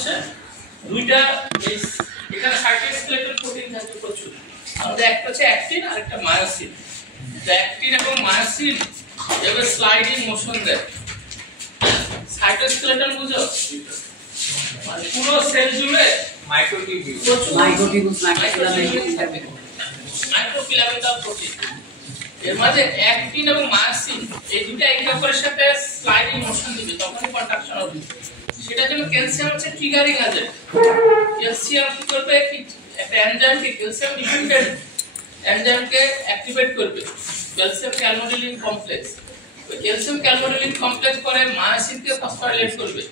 হচ্ছে দুইটা এখানে সাইটোস্কেলেটন প্রোটিন থাকে প্রচুর। আমাদের একটা হচ্ছে অ্যাক্টিন আর একটা মায়োসিন। অ্যাক্টিন এবং মায়োসিন এভাবে স্লাইডিং মোশন দেয়। সাইটোস্কেলেটন বুঝো, মানে পুরো সেল জুড়ে মাইক্রোফিলামেন্টাল প্রোটিন। এর মাঝে অ্যাক্টিন এবং মায়োসিন এই দুটো একে অপরের সাথে স্লাইডিং মোশন দিবে, তখনই কন্ট্রাকশন হবে। সেটার জন্য ক্যালসিয়াম হচ্ছে ট্রিগারিং এজেন্ট। ক্যালসিয়াম কি করবে, একটা এনজাইমকে ক্যালসিয়াম ডিপেন্ডেন্ট এনজাইমকে অ্যাক্টিভেট করবে, ক্যালসিয়াম ক্যালমোডিলিন কমপ্লেক্স। ক্যালসিয়াম ক্যালমোডিলিন কমপ্লেক্স পরে মায়োসিনকে ফসফোরাইলেট করবে।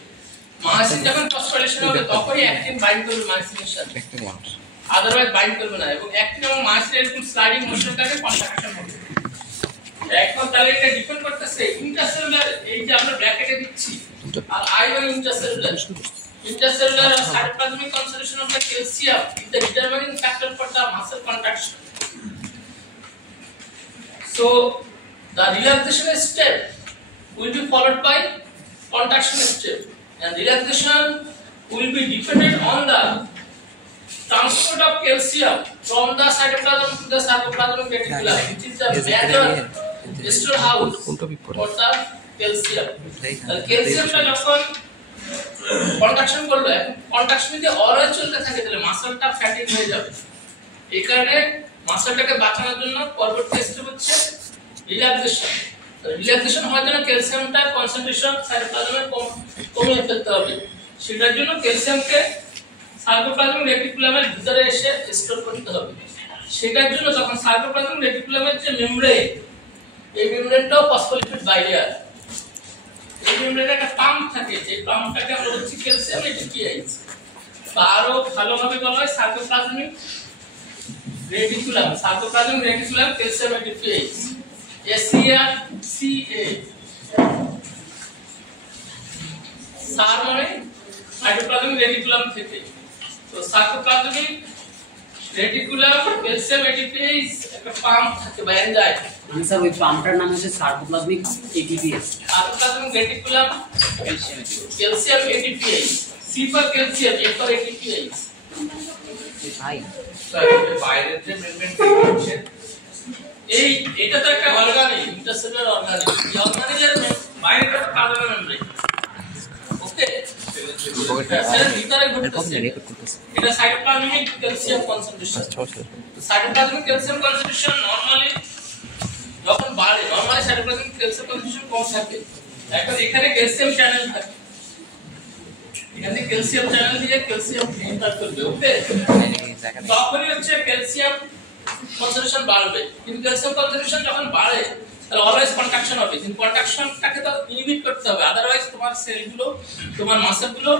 মায়োসিন যখন ফসফোরাইলেশন হবে তখনই অ্যাক্টিন বাইন্ড করবে মায়োসিনের সাথে, আদারওয়াইজ বাইন্ড করবে না। এবং অ্যাক্টিন এবং মায়োসিন এরকম স্লাইডিং মোশন থাকে, কন্ট্রাকশন হবে। এখন তাহলে এটা ডিপেন্ড করতেছে ইন্টারসেলুলার, এই যে আমরা ব্র্যাকেটে দিচ্ছি, আর আইও intercellular cytoplasmic concentration of the calcium is the determining factor for the muscle contraction. So the relaxation step will be followed by contraction step, and relaxation will be dependent on the transport of calcium from the cytoplasm to the sarcoplasmic reticulum, which is the major storehouse for the calcium. The calcium টা যখন contraction করবে, contraction যদি always চলতে থাকে তাহলে মাসলটা fatigue হয়ে যাবে। এই কারণে মাসলটাকে বাঁচানোর জন্য পরবর্তী স্টেপ হচ্ছে রিল্যাক্সেশন। রিল্যাক্সেশন হওয়ার জন্য ক্যালসিয়ামটা কনসেন্ট্রেশন সাইটোপ্লাজমে কমিয়ে ফেলতে হবে। সেটার জন্য ক্যালসিয়ামকে সার্কোপ্লাজমিক রেটিকুলামের ভিতরে এসে স্টোর করতে হবে। সেটার জন্য যখন সার্কোপ্লাজমিক রেটিকুলামের যে মেমব্রেন, এই মেমব্রেনটাও ফসফোলিপিড বাইলেয়ার। এই মেমব্রেনে একটা পাম্প থাকে, যে পাম্পটাকে আমরা বলছি ক্যালসিয়াম এটিপিএইচ। আরো ভালোভাবে বলা হয় sarcoplasmic reticulum, sarcoplasmic reticulum calcium ATPase, SCRCA। সার মানে সাইটোপ্লাজমিক রেটিকুলাম থেকে। তো সার্কোপ্লাজমিক রেটিকুলাম ক্যালসিয়াম এটিপিএইচ একটা পাম্প থাকে বা এনজাইম। স্যার ওই পাম্পটার নাম হচ্ছে sarcoplasmic ATPase. Sarcoplasmic reticulum calcium ATPase, C for calcium, A for ATPase. ভাই স্যার বাইরের যে মেমব্রেনটা আছে, এটা তো একটা অর্গানিক, ইন্টারসেলুলার অর্গানিক। এই অর্গানিকের বাইরেটা কালো মেমব্রেন। ওকে, এটা cytoplasmic calcium concentration. Cytoplasmic calcium concentration normally যখন বাড়ে, নরমালি সাইটোপ্লাজমিক ক্যালসিয়াম কনসেন্ট্রেশন কম থাকে। এখন এখানে ক্যালসিয়াম চ্যানেল থাকে, এখানে ক্যালসিয়াম চ্যানেল দিয়ে ক্যালসিয়াম এন্টার করবে। ওকে, তখনই হচ্ছে ক্যালসিয়াম কনসেন্ট্রেশন বাড়বে। কিন্তু ক্যালসিয়াম কনসেন্ট্রেশন যখন বাড়ে তাহলে অলওয়েজ কন্ট্রাকশন হবে, কিন্তু কন্ট্রাকশনটাকে তো ইনহিবিট করতে হবে, আদারওয়াইজ তোমার সেলগুলো, তোমার মাসলগুলো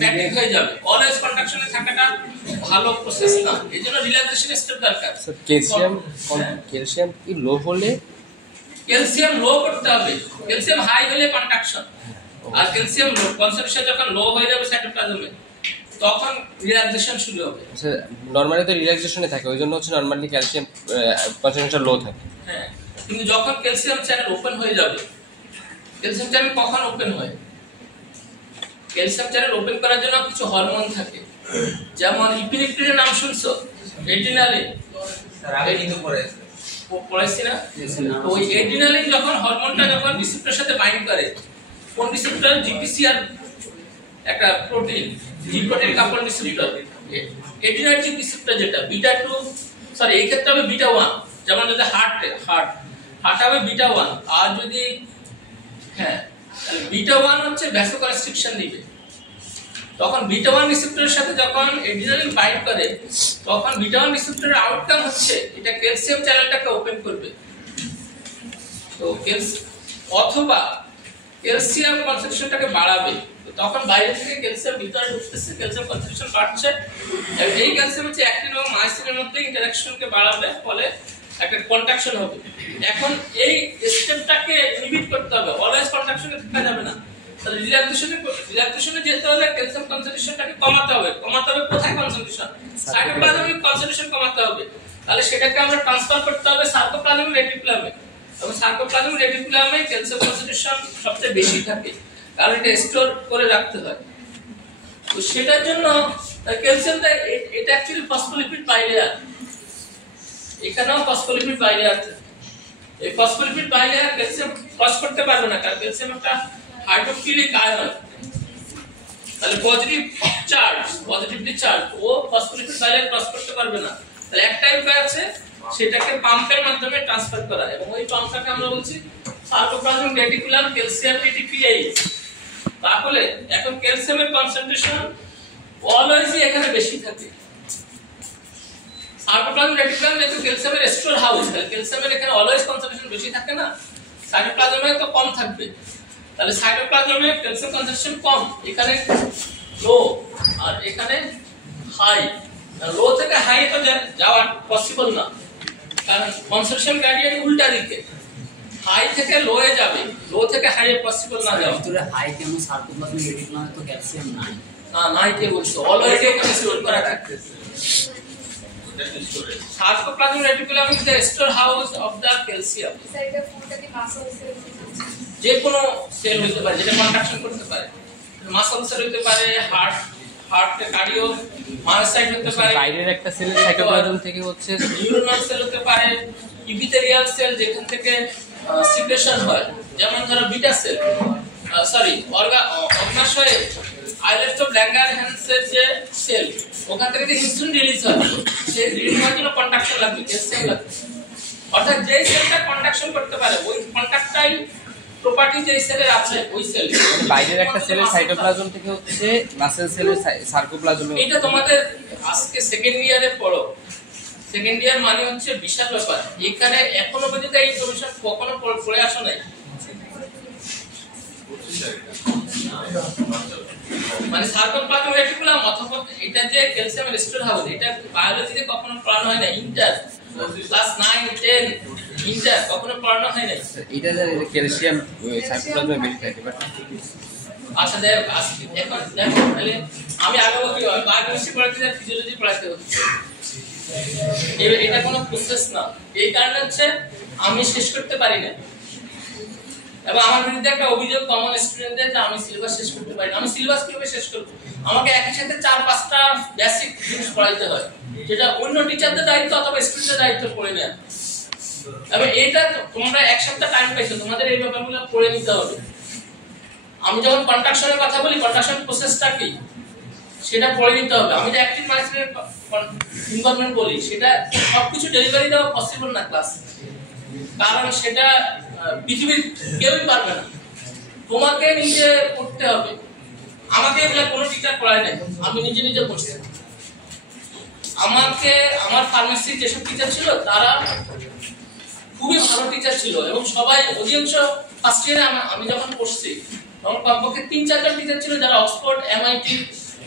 ফ্যাটিগ হয়ে যাবে। অলওয়েজ কন্ট্রাকশনে থাকাটা ভালো প্রসেস না, এইজন্য রিল্যাক্সেশন স্টেপ দরকার। ক্যালসিয়াম কি লো হলে, ক্যালসিয়াম লো করতে হবে, ক্যালসিয়াম হাই হলে কন্ট্রাকশন। আর ক্যালসিয়াম লো কনসেন্ট্রেশন যখন লো হয়ে যাবে সাইটোপ্লাজমে, তখন রিল্যাক্সেশন শুরু হবে। নরমালি তো রিল্যাক্সেশনে থাকে, ওই জন্য হচ্ছে নরমালি ক্যালসিয়াম কনসেন্ট্রেশন লো থাকে। হ্যাঁ, কিন্তু যখন ক্যালসিয়াম চ্যানেল ওপেন হয়ে যাবে, ক্যালসিয়াম চ্যানেল কখন ওপেন হয়? ক্যালসিয়াম চ্যানেল ওপেন করার জন্য কিছু হরমোন থাকে, যেমন ইপিনেফ্রিনের নাম শুনছো, এড্রিনালিন। স্যার আগে কিন্তু পড়াইছি না? ওই এড্রিনালিন যখন হরমোনটা যখন রিসেপ্টরের সাথে বাইন্ড করে, কোন রিসেপ্টর? জিপিসিআর একটা প্রোটিন, জি প্রোটিন কাপল রিসেপ্টর। এড্রিনার্জিক রিসেপ্টর যেটা বিটা 2, সরি এই ক্ষেত্রে হবে বিটা 1। যেমন যদি হার্ট হবে বিটা 1, আর যদি হ্যাঁ বিটা 1 হচ্ছে ভ্যাসোকনস্ট্রিকশন দিবে। তখন বিটা 1 রিসেপ্টরের সাথে যখন এড্রিনালিন বাইন্ড করে, তখন বিটা 1 রিসেপ্টরের আউটকাম হচ্ছে এটা ক্যালসিয়াম চ্যানেলটাকে ওপেন করবে। তো অথবা ক্যালসিয়াম কনসেন্ট্রেশনটাকে বাড়াবে, তখন বাইরে থেকে ক্যালসিয়াম ভিতরে ঢুকতেছে, ক্যালসিয়াম কনসেন্ট্রেশন বাড়ছে। এই ক্যালসিয়াম হচ্ছে অ্যাক্টিন এবং মায়োসিনের মধ্যে ইন্টারঅ্যাকশনকে বাড়াবে, ফলে একটা কন্ট্রাকশন হবে। এখন এই স্টেপটাকে ইনহিবিট করতে হবে, অলওয়েজ কন্ট্রাকশনে থাকা যাবে না। তাহলে রিল্যাক্সেশনে যেতে হলে ক্যালসিয়াম কনসেন্ট্রেশনটাকে কমাতে হবে। কোথায় কনসেন্ট্রেশন? সাইটোপ্লাজমিক কনসেন্ট্রেশন কমাতে হবে। তাহলে সেটাকে আমরা ট্রান্সফার করতে হবে সার্কোপ্লাজমিক রেটিকুলামে, এবং সার্কোপ্লাজমিক রেটিকুলামে ক্যালসিয়াম কনসেন্ট্রেশন সবচেয়ে বেশি থাকে, কারণ এটা স্টোর করে রাখতে হয়। তো সেটার জন্য ক্যালসিয়ামটা এটা অ্যাকচুয়ালি ফসফোলিপিড বাইলেয়ার, এখানেও ফসফোলিপিড বাইলেয়ার আছে। এই ফসফোলিপিড বাইলেয়ার ক্যালসিয়াম ক্রস করতে পারবে না, কারণ ক্যালসিয়াম একটা হাইড্রোফিলিক আয়ন, তাহলে পজিটিভলি চার্জ, ও ফসফোলিপিড বাইলেয়ার ক্রস করতে পারবে না। তাহলে একটাই উপায় আছে, সেটাকে পাম্পের মাধ্যমে ট্রান্সফার করা, এবং ওই পাম্পটাকে আমরা বলছি সার্কোপ্লাজমিক রেটিকুলাম ক্যালসিয়াম PTPase। তাহলে এখন ক্যালসিয়ামের কনসেন্ট্রেশন অলওয়েজই এখানে বেশি থাকে। সাইটোপ্লাজমিক রেটিকুলাম যেহেতু ক্যালসিয়ামের স্টোর হাউস, তাহলে ক্যালসিয়ামের এখানে অলওয়েজ কনসেন্ট্রেশন বেশি থাকে না, সাইটোপ্লাজমে তো কম থাকবে। তাহলে সাইটোপ্লাজমে ক্যালসিয়াম কনসেন্ট্রেশন কম, এখানে লো আর এখানে হাই। লো থেকে হাই তো যাওয়া পসিবল না, কারণ কনসেন্ট্রেশন গ্রেডিয়েন্ট উল্টা দিকে, হাই থেকে লো এ যাবে, লো থেকে হাই এ পসিবল না যাওয়া। ভিতরে হাই কেন সার্কোপ্লাজমিক রেটিকুলামে তো ক্যালসিয়াম নাই? না, নাই কে বলছো, অলওয়েজ এখানে স্টোর করা থাকে। Sarcoplasmic reticulum is the storehouse of the calcium. যে কোনো সেল হতে পারে যেটা কন্ট্রাকশন করতে পারে, মাসল সেল হতে পারে, হার্ট কার্ডিও মায়োসাইট হতে পারে, বাইরের একটা সেলের সাইটোপ্লাজম থেকে হচ্ছে নিউরনাল সেল হতে পারে, ইপিথেলিয়াল সেল যেখান থেকে সিক্রেশন হয়, যেমন ধরো বিটা সেল, সরি অগ্নাশয়ে আইলেটস অফ ল্যাঙ্গারহ্যান্সের যে সেল, ওখান থেকে যে ইনসুলিন রিলিজ হয়, সেই রিলিজ হওয়ার জন্য কন্ট্রাকশন লাগবে, ক্যালসিয়াম লাগবে। অর্থাৎ যে সেলটা কন্ট্রাকশন করতে পারে ওই কন্ট্রাকটাইল প্রপার্টি যে সেলের আছে ওই সেল, মানে বাইরের একটা সেলের সাইটোপ্লাজম থেকে হচ্ছে মাসেল সেলের সার্কোপ্লাজমে। এটা তোমাদের আজকে সেকেন্ড ইয়ারে পড়ো, সেকেন্ড ইয়ার মানে হচ্ছে বিশাল ব্যাপার, এখানে এখনো পর্যন্ত এই ইনফরমেশন কখনো পড়ে আসো নাই। মানে সার্কোপ্লাজমিক রেটিকুলাম অথবা এটা যে ক্যালসিয়ামের স্টোর হাউস, এটা বায়োলজিতে কখনো পড়ানো হয় না, ইন্টার ক্লাস 9 10 ইন্টার কখনো পড়ানো হয় না। এটা জানি যে ক্যালসিয়াম সাইটোপ্লাজমে বেশি থাকে, বাট আচ্ছা দেখো আজকে এখন দেখো, তাহলে আমি আগে বলি বায়োকেমিস্ট্রি পড়াতে আর ফিজিওলজি পড়াতে হচ্ছে, এটা কোনো প্রসেস না। এই কারণে হচ্ছে আমি শেষ করতে পারি না, এবং আমার বিরুদ্ধে একটা অভিযোগ কমন স্টুডেন্টদের যে আমি সিলেবাস শেষ করতে পারি না। আমি সিলেবাস কিভাবে শেষ করব? আমাকে একই সাথে 4-5টা বেসিক জিনিস পড়াইতে হয়, যেটা অন্য টিচারদের দায়িত্ব অথবা স্টুডেন্টের দায়িত্ব পড়ে নেয়। এবং এটা তোমরা এক সপ্তাহ টাইম পাইছো, তোমাদের এই ব্যাপারগুলো পড়ে নিতে হবে। আমি যখন কন্ট্রাকশনের কথা বলি, কন্ট্রাকশন প্রসেসটা কি সেটা পড়ে নিতে হবে। আমি যে অ্যাক্টিভ মাইক্রোস্কোপের ইনভলভমেন্ট বলি, সেটা সবকিছু ডেলিভারি দেওয়া পসিবল না ক্লাস, কারণ সেটা পৃথিবীর কেউই পারবে না, তোমাকে নিজে পড়তে হবে। আমাকে এগুলা কোনো টিচার পড়ায় নাই, আমি নিজে নিজে পড়ছি। আমাকে আমার ফার্মেসি যেসব টিচার ছিল তারা খুবই ভালো টিচার ছিল, এবং সবাই অধিকাংশ ফার্স্ট ইয়ারে আমি যখন পড়ছি তখন কমপক্ষে 3-4জন টিচার ছিল যারা অক্সফোর্ড, MIT,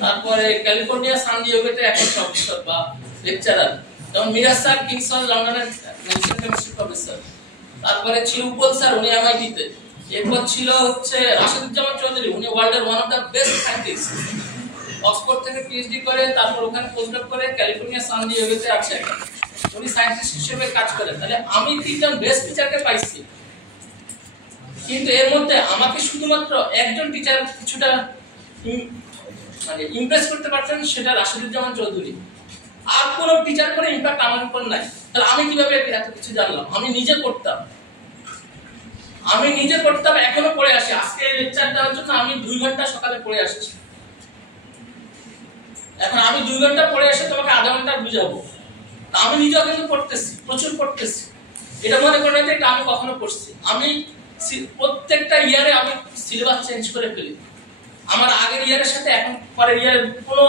তারপরে ক্যালিফোর্নিয়া সান ডিয়েগোতে একটা প্রফেসর বা লেকচারার, যেমন মিরাজ স্যার কিংসন লন্ডনের মেডিসিন কেমিস্ট্রি প্রফেসর, তারপরে ছিল উপল স্যার, উনি MIT তে, এরপর ছিল হচ্ছে রাশেদুজ্জামান চৌধুরী, উনি ওয়ার্ল্ডের one of the best scientist, Oxford থেকে PhD করে তারপর ওখানে পোস্টডক করে ক্যালিফোর্নিয়া সান ডিয়েগোতে আছে, উনি সায়েন্টিস্ট হিসেবে কাজ করেন। তাহলে আমি 3জন বেস্ট টিচারকে পাইছি, কিন্তু এর মধ্যে আমাকে শুধুমাত্র একজন টিচার কিছুটা মানে ইমপ্রেস করতে পারতেন, সেটা রাশেদুজ্জামান চৌধুরী। আর কোন টিচার করে ইমপ্যাক্ট আমার উপর নাই। তাহলে আমি কিভাবে এত কিছু জানলাম? আমি নিজে পড়তাম, এখনো পড়ে আসি। আজকে লেকচার দেওয়ার জন্য আমি 2 ঘন্টা সকালে পড়ে আসছি। এখন আমি 2 ঘন্টা পড়ে এসে তোমাকে আধা ঘন্টা বুঝাবো। আমি নিজেও কিন্তু পড়তেছি, প্রচুর পড়তেছি। এটা মনে করে যে আমি কখনো পড়ছি। আমি প্রত্যেকটা ইয়ারে আমি সিলেবাস চেঞ্জ করে ফেলি। আমার আগের ইয়ারের সাথে এখন পরের ইয়ার কোনো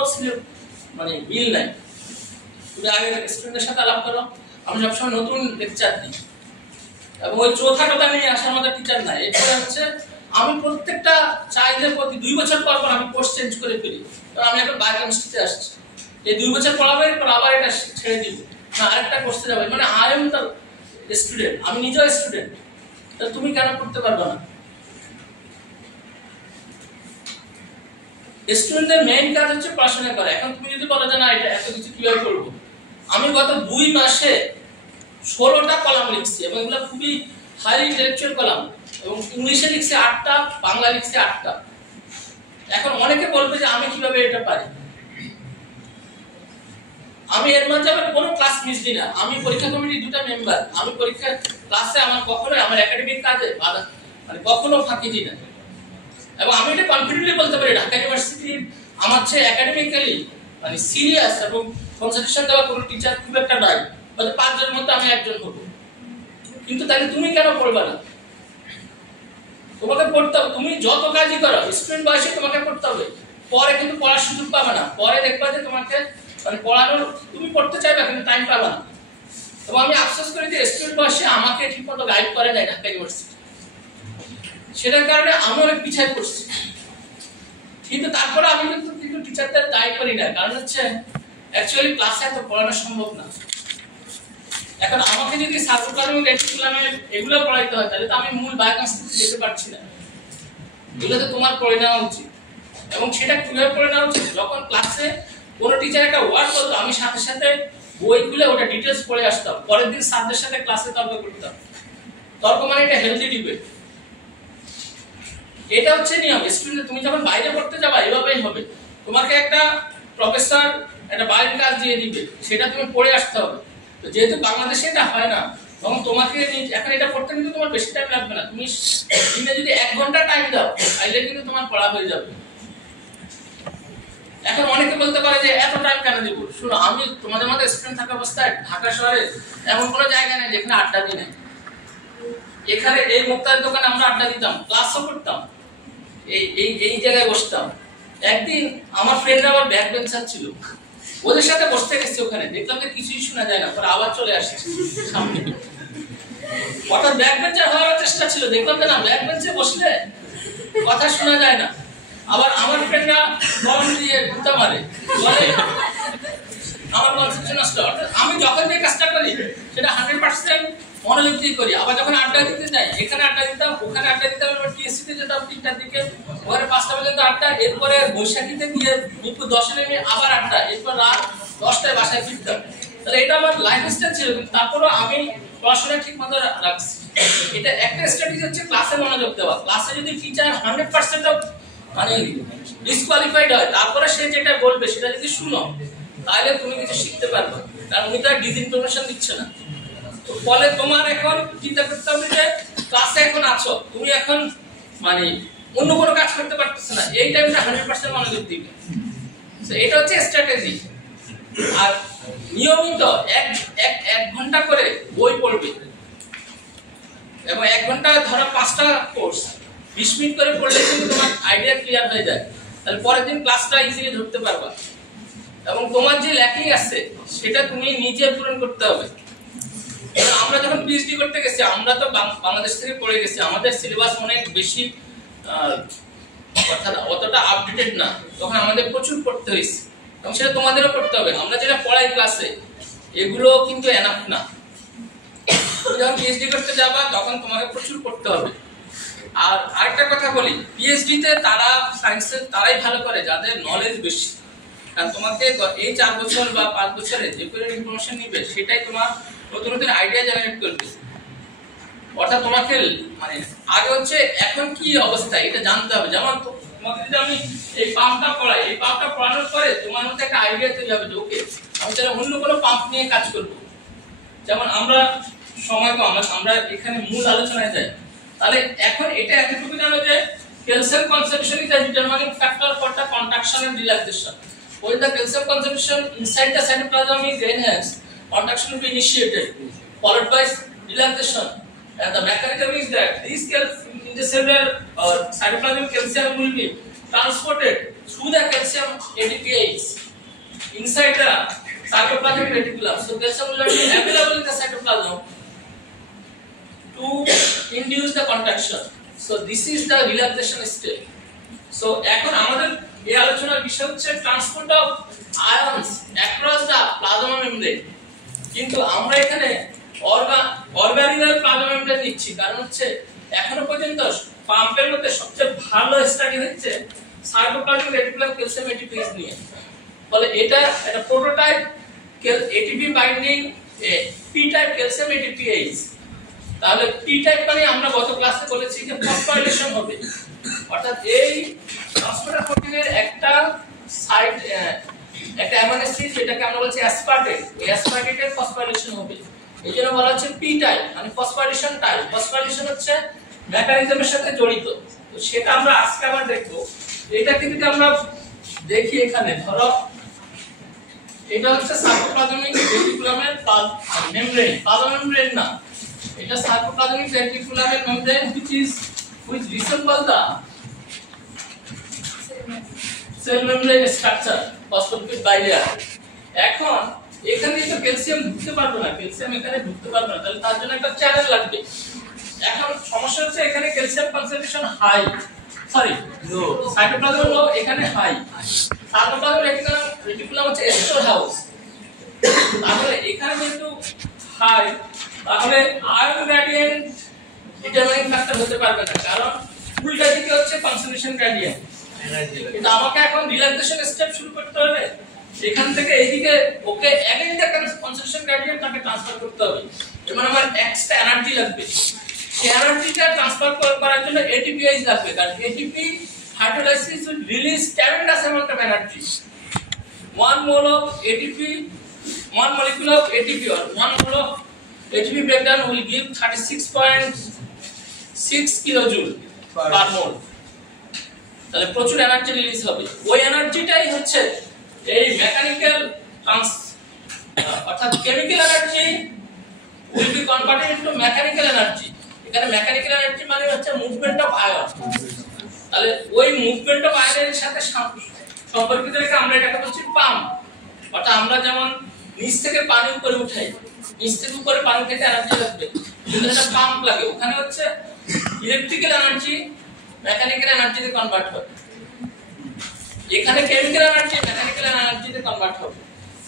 মানে মিল নাই। তুমি আগের স্টুডেন্টের সাথে আলাপ করো, আমি সবসময় নতুন লেকচার দিই, এবং ওই চৌথা কথা নিয়ে আসার মতো টিচার নাই। এটা হচ্ছে আমি প্রত্যেকটা চাইলে প্রতি 2 বছর পর পর আমি কোর্স চেঞ্জ করে ফেলি। আমি এখন বায়োকেমিস্ট্রিতে আসছি, এই 2 বছর পড়াবো, এরপর আবার এটা ছেড়ে দিব, না আরেকটা কোর্সে যাবো। মানে আই এম দ্য স্টুডেন্ট, আমি নিজেও স্টুডেন্ট। তাহলে তুমি কেন করতে পারবে না? স্টুডেন্টদের মেইন কাজ হচ্ছে পড়াশোনা করা। এখন তুমি যদি বলো যে না এটা এত কিছু কিভাবে করবো, আমি গত 2 মাসে 16টা কলাম লিখছি, এবং এগুলো খুবই হাইলি ইন্টেলেকচুয়াল কলাম, এবং ইংলিশে লিখছি 8টা, বাংলা লিখছি 8টা। এখন অনেকে বলবে যে আমি কিভাবে এটা এটা পারি। আমি এর মাঝে আমার কোনো ক্লাস মিস দিই না। আমি পরীক্ষা কমিটির দুটো মেম্বার, আমি পরীক্ষার ক্লাসে আমার কখনোই আমার একাডেমিক কাজে বাধা মানে কখনো ফাঁকি দিই না। এবং আমি এটা কনফিডেন্টলি বলতে পারি ঢাকা ইউনিভার্সিটির আমার চেয়ে একাডেমিক্যালি মানে সিরিয়াস এবং কনসেন্ট্রেশন দেওয়া কোনো টিচার খুব একটা নাই, হয়তো 5 জনের মধ্যে আমি একজন হবো। কিন্তু তাহলে তুমি কেন পড়বা না? তোমাকে পড়তে হবে। তুমি যত কাজই করো স্টুডেন্ট বয়সে তোমাকে পড়তে হবে, পরে কিন্তু পড়ার সুযোগ পাবে না। পরে দেখবা যে তোমাকে মানে পড়ানোর তুমি পড়তে চাইবে কিন্তু টাইম পাবে না। এবং আমি আফসোস করি যে স্টুডেন্ট বয়সে আমাকে ঠিকমতো গাইড করে নাই ঢাকা ইউনিভার্সিটি, সেটার কারণে আমি অনেক পিছায় পড়ছি। কিন্তু তারপরে আমি কিন্তু টিচারদের দায়ী করি না, কারণ হচ্ছে অ্যাকচুয়ালি ক্লাসে এত পড়ানো সম্ভব না। এখন আমাকে যদি সার্কুলার রেটিকুলামে এগুলো পড়াইতে হয় তাহলে তো আমি মূল বায়োকনস্ট্রাকচার যেতে পারছি না। এগুলো তো তোমার পড়ে নেওয়া উচিত। এবং সেটা কিভাবে পড়ে নেওয়া উচিত? যখন ক্লাসে কোনো টিচার একটা ওয়ার্ড বলতো আমি সাথে সাথে বই খুলে ওটা ডিটেলস পড়ে আসতাম, পরের দিন স্যারদের সাথে ক্লাসে তর্ক করতাম। তর্ক মানে এটা হেলদি ডিবেট, এটা হচ্ছে নিয়ম। স্টুডেন্ট তুমি যখন বাইরে পড়তে যাবা এভাবেই হবে। তোমাকে একটা প্রফেসর একটা বায়োর কাজ দিয়ে দিবে, সেটা তুমি পড়ে আসতে হবে। তো যেহেতু বাংলাদেশে এটা হয় না, তখন তোমাকে এখন এটা পড়তে কিন্তু তোমার বেশি টাইম লাগবে না। তুমি দিনে যদি 1 ঘন্টা টাইম দাও তাহলে কিন্তু তোমার পড়া হয়ে যাবে। এখন অনেকে বলতে পারে যে এত টাইম কেন দিব? শুনো, আমি তোমাদের মধ্যে স্টুডেন্ট থাকা অবস্থায় ঢাকা শহরে এমন কোনো জায়গা নেই যেখানে আড্ডা দিই না। এখানে এই মুক্তার দোকানে আমরা আড্ডা দিতাম, ক্লাসও করতাম, এই জায়গায় বসতাম। একদিন আমার ফ্রেন্ডরা আমার ব্যাক বেঞ্চার ছিল, ওদের সাথে বসতে গেছি, ওখানে দেখলাম যে কিছুই শোনা যায় না, পরে আবার চলে আসছে সামনে। অর্থাৎ ব্যাক বেঞ্চার হওয়ার চেষ্টা ছিল, দেখলাম যে না ব্যাক বেঞ্চে বসলে কথা শোনা যায় না। আবার আমার ফ্রেন্ডরা বল দিয়ে ঘুরতে মারে, বলে আমার কনসেন্ট্রেশন নষ্ট। অর্থাৎ আমি যখন যে কাজটা করি সেটা 100% মনোযোগ দিয়ে করি। আবার যখন আড্ডা দিতে যাই, এখানে আড্ডা দিতাম, ওখানে আড্ডা দিতাম, এবার টিএসসিতে যেতাম 3টার দিকে, ওখানে 5টা পর্যন্ত আড্ডা, এরপরে বৈশাখীতে গিয়ে মিরপুর 10 নেমে আবার আড্ডা, এরপর রাত 10টায় বাসায় ফিরতাম। তাহলে এটা আমার লাইফস্টাইল ছিল। কিন্তু তারপরেও আমি পড়াশোনা ঠিক মতো রাখছি। এটা একটা স্ট্র্যাটেজি হচ্ছে ক্লাসে মনোযোগ দেওয়া। ক্লাসে যদি টিচার 100% মানে ডিসকোয়ালিফাইড হয়, তারপরে সে যেটা বলবে সেটা যদি শুনো তাহলে তুমি কিছু শিখতে পারবে, কারণ উনি তো ডিসইনফরমেশন দিচ্ছে না। তো ফলে তোমার এখন চিন্তা করতে হবে যে ক্লাসে এখন আছো, তুমি এখন মানে অন্য কোনো কাজ করতে পারতেছ না, এই টাইমটা 100% মনোযোগ দিবে। তো এটা হচ্ছে স্ট্র্যাটেজি। আর নিয়মিত এক ঘন্টা করে বই পড়বে, এবং 1 ঘন্টা ধরো 5টা কোর্স 20 মিনিট করে পড়লে কিন্তু তোমার আইডিয়া ক্লিয়ার হয়ে যায়। তাহলে পরের দিন ক্লাসটা ইজিলি ধরতে পারবা। এবং তোমার যে ল্যাকিং আছে সেটা তুমি নিজে পূরণ করতে হবে। আমরা যখন পিএইচডি করতে গেছি, আমরা তো বাংলাদেশ থেকে পড়ে গেছি, আমাদের সিলেবাস অনেক বেশি অর্থাৎ অতটা আপডেটেড না, তখন আমাদের প্রচুর পড়তে হয়েছে, এবং সেটা তোমাদেরও পড়তে হবে। আমরা যেটা পড়াই ক্লাসে এগুলো কিন্তু এনাফ না। তুমি যখন পিএইচডি করতে যাবা তখন তোমাকে প্রচুর পড়তে হবে। আর আরেকটা কথা বলি, পিএইচডি তে তারা সায়েন্সে তারাই ভালো করে যাদের নলেজ বেশি, কারণ তোমাকে এই 4 বছর বা 5 বছরে যে পরিমাণ ইনফরমেশন নিবে সেটাই তোমার নতুন নতুন আইডিয়া জেনারেট করবে। অর্থাৎ তোমাকে মানে আগে হচ্ছে এখন কি অবস্থা এটা জানতে হবে। যেমন তোমাকে যদি আমি এই পাম্পটা পড়াই, এই পাম্পটা পড়ানোর পরে তোমার মধ্যে একটা আইডিয়া তৈরি হবে যে ওকে আমি তাহলে অন্য কোনো পাম্প নিয়ে কাজ করব। যেমন আমরা সময় কম, আমরা এখানে মূল আলোচনায় যাই। তাহলে এখন এটা এতটুকু জানো যে calcium consumption is a determining factor for the contraction and relaxation. When the calcium consumption inside the cytoplasm is enhanced, contraction will be initiated, followed by relaxation. And the mechanism is that this in the cellular cytoplasm calcium will be transported through the calcium ATPase inside the cytoplasmic reticulum. So calcium will be available in the cytoplasm to induce the contraction. So this is the relaxation state. So এখন আমাদের এই আলোচনার বিষয় হচ্ছে transport of ions across the plasma membrane. কিন্তু আমরা এখানে অর্গানিনাল plasma membrane নিচ্ছি, কারণ হচ্ছে এখনো পর্যন্ত পাম্পের মধ্যে সবচেয়ে ভালো স্টাডি হচ্ছে সাইটোপ্লাজমিক রেটিকুলাম ক্যালসিয়াম এটিপিএস নিয়ে। বলে এটা একটা prototype ATP binding P type calcium ATPase. তাহলে পি টাইপ মানে আমরা গত ক্লাসে বলেছি যে ফসফোরাইলেশন হবে, অর্থাৎ এই ট্রান্সপোর্টার প্রোটিনের একটা সাইট একটা অ্যামাইনো অ্যাসিড যেটাকে আমরা বলছি অ্যাসপার্টেট, এই অ্যাসপার্টেটের ফসফোরাইলেশন হবে, এই জন্য বলা হচ্ছে পি টাইপ, মানে ফসফোরাইলেশন টাইপ। ফসফোরাইলেশন হচ্ছে মেকানিজমের সাথে জড়িত, তো সেটা আমরা আজকে আবার দেখবো। এটা কিন্তু আমরা দেখি এখানে, ধরো এটা হচ্ছে সার্কোপ্লাজমিক রেটিকুলামের মেমব্রেন, প্লাজমা মেমব্রেন না, এটা সার্কোপ্লাজমিক রেটিকুলামের membrane which resemble the cell membrane structure phospholipid bilayer। এখন এখানে তো ক্যালসিয়াম ঢুকতে পারবে না, ক্যালসিয়াম এখানে ঢুকতে পারবে না, তাহলে তার জন্য একটা চ্যানেল লাগবে। এখন সমস্যা হচ্ছে এখানে ক্যালসিয়াম কনসেন্ট্রেশন হাই, সরি লো, সাইটোপ্লাজম লো, এখানে হাই। সার্কোপ্লাজমিক রেটিকুলাম হচ্ছে স্টোর হাউস, তাহলে এখানে যেহেতু হাই, তাহলে আয়ন গ্রেডিয়েন্ট ডিটারমাইনিং ফ্যাক্টর হতে পারবে না, কারণ উল্টা দিকে হচ্ছে কনসেন্ট্রেশন গ্রেডিয়েন্ট। কিন্তু আমাকে এখন রিল্যাক্সেশন স্টেপ শুরু করতে হবে, এখান থেকে এইদিকে ওকে অ্যাগেইন দ্য কনসেন্ট্রেশন গ্রেডিয়েন্ট তাকে ট্রান্সফার করতে হবে, মানে আমার এক্সট্রা এনার্জি লাগবে। সেই এনার্জিটা ট্রান্সফার করার জন্য এটিপিআই লাগবে, কারণ ATP hydrolysis will release tremendous amount of energy. 1 mole of ATP, 1 molecule of ATP or 1 mole of ATP breakdown will give 36.6 kilojoule per mole। তাহলে প্রচুর এনার্জি রিলিজ হবে, ওই এনার্জিটাই হচ্ছে এই মেকানিক্যাল অর্থাৎ chemical energy will be converted into mechanical energy। এখানে mechanical energy মানে হচ্ছে মুভমেন্ট অফ আয়ন, তাহলে ওই মুভমেন্ট অফ আয়নের সাথে সম্পর্কিত রেখে আমরা এটাকে বলছি পাম্প। অর্থাৎ আমরা যেমন নিচ থেকে পানি উপরে উঠাই, নিচ থেকে উপরে পানি খেতে এনার্জি লাগবে, কিন্তু এটা পাম্প লাগে, ওখানে হচ্ছে ইলেকট্রিক্যাল এনার্জি মেকানিক্যাল এনার্জিতে কনভার্ট হবে, এখানে কেমিক্যাল এনার্জি মেকানিক্যাল এনার্জিতে কনভার্ট হবে।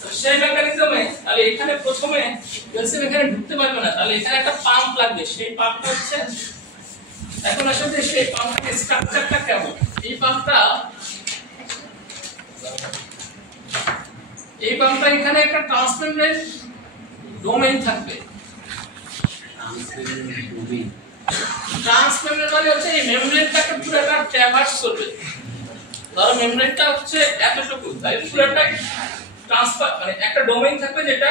তো সেই মেকানিজমে তাহলে এখানে প্রথমে ক্যালসিয়াম এখানে ঢুকতে পারবে না, তাহলে এখানে একটা পাম্প লাগবে, সেই পাম্পটা হচ্ছে, এখন আসলে সেই পাম্পের স্ট্রাকচারটা কেমন। এই পাম্পটা এখানে একটা ট্রান্সমেমব্রেন ডোমেইন থাকবে। ট্রান্সমেমব্রেন মানে হচ্ছে এই মেমব্রেনটাকে পুরোটা ট্র্যাভার্স করবে, ধরো মেমব্রেনটা হচ্ছে এতটুকু, তাই পুরোটা ট্রান্সফার, মানে একটা ডোমেইন থাকবে যেটা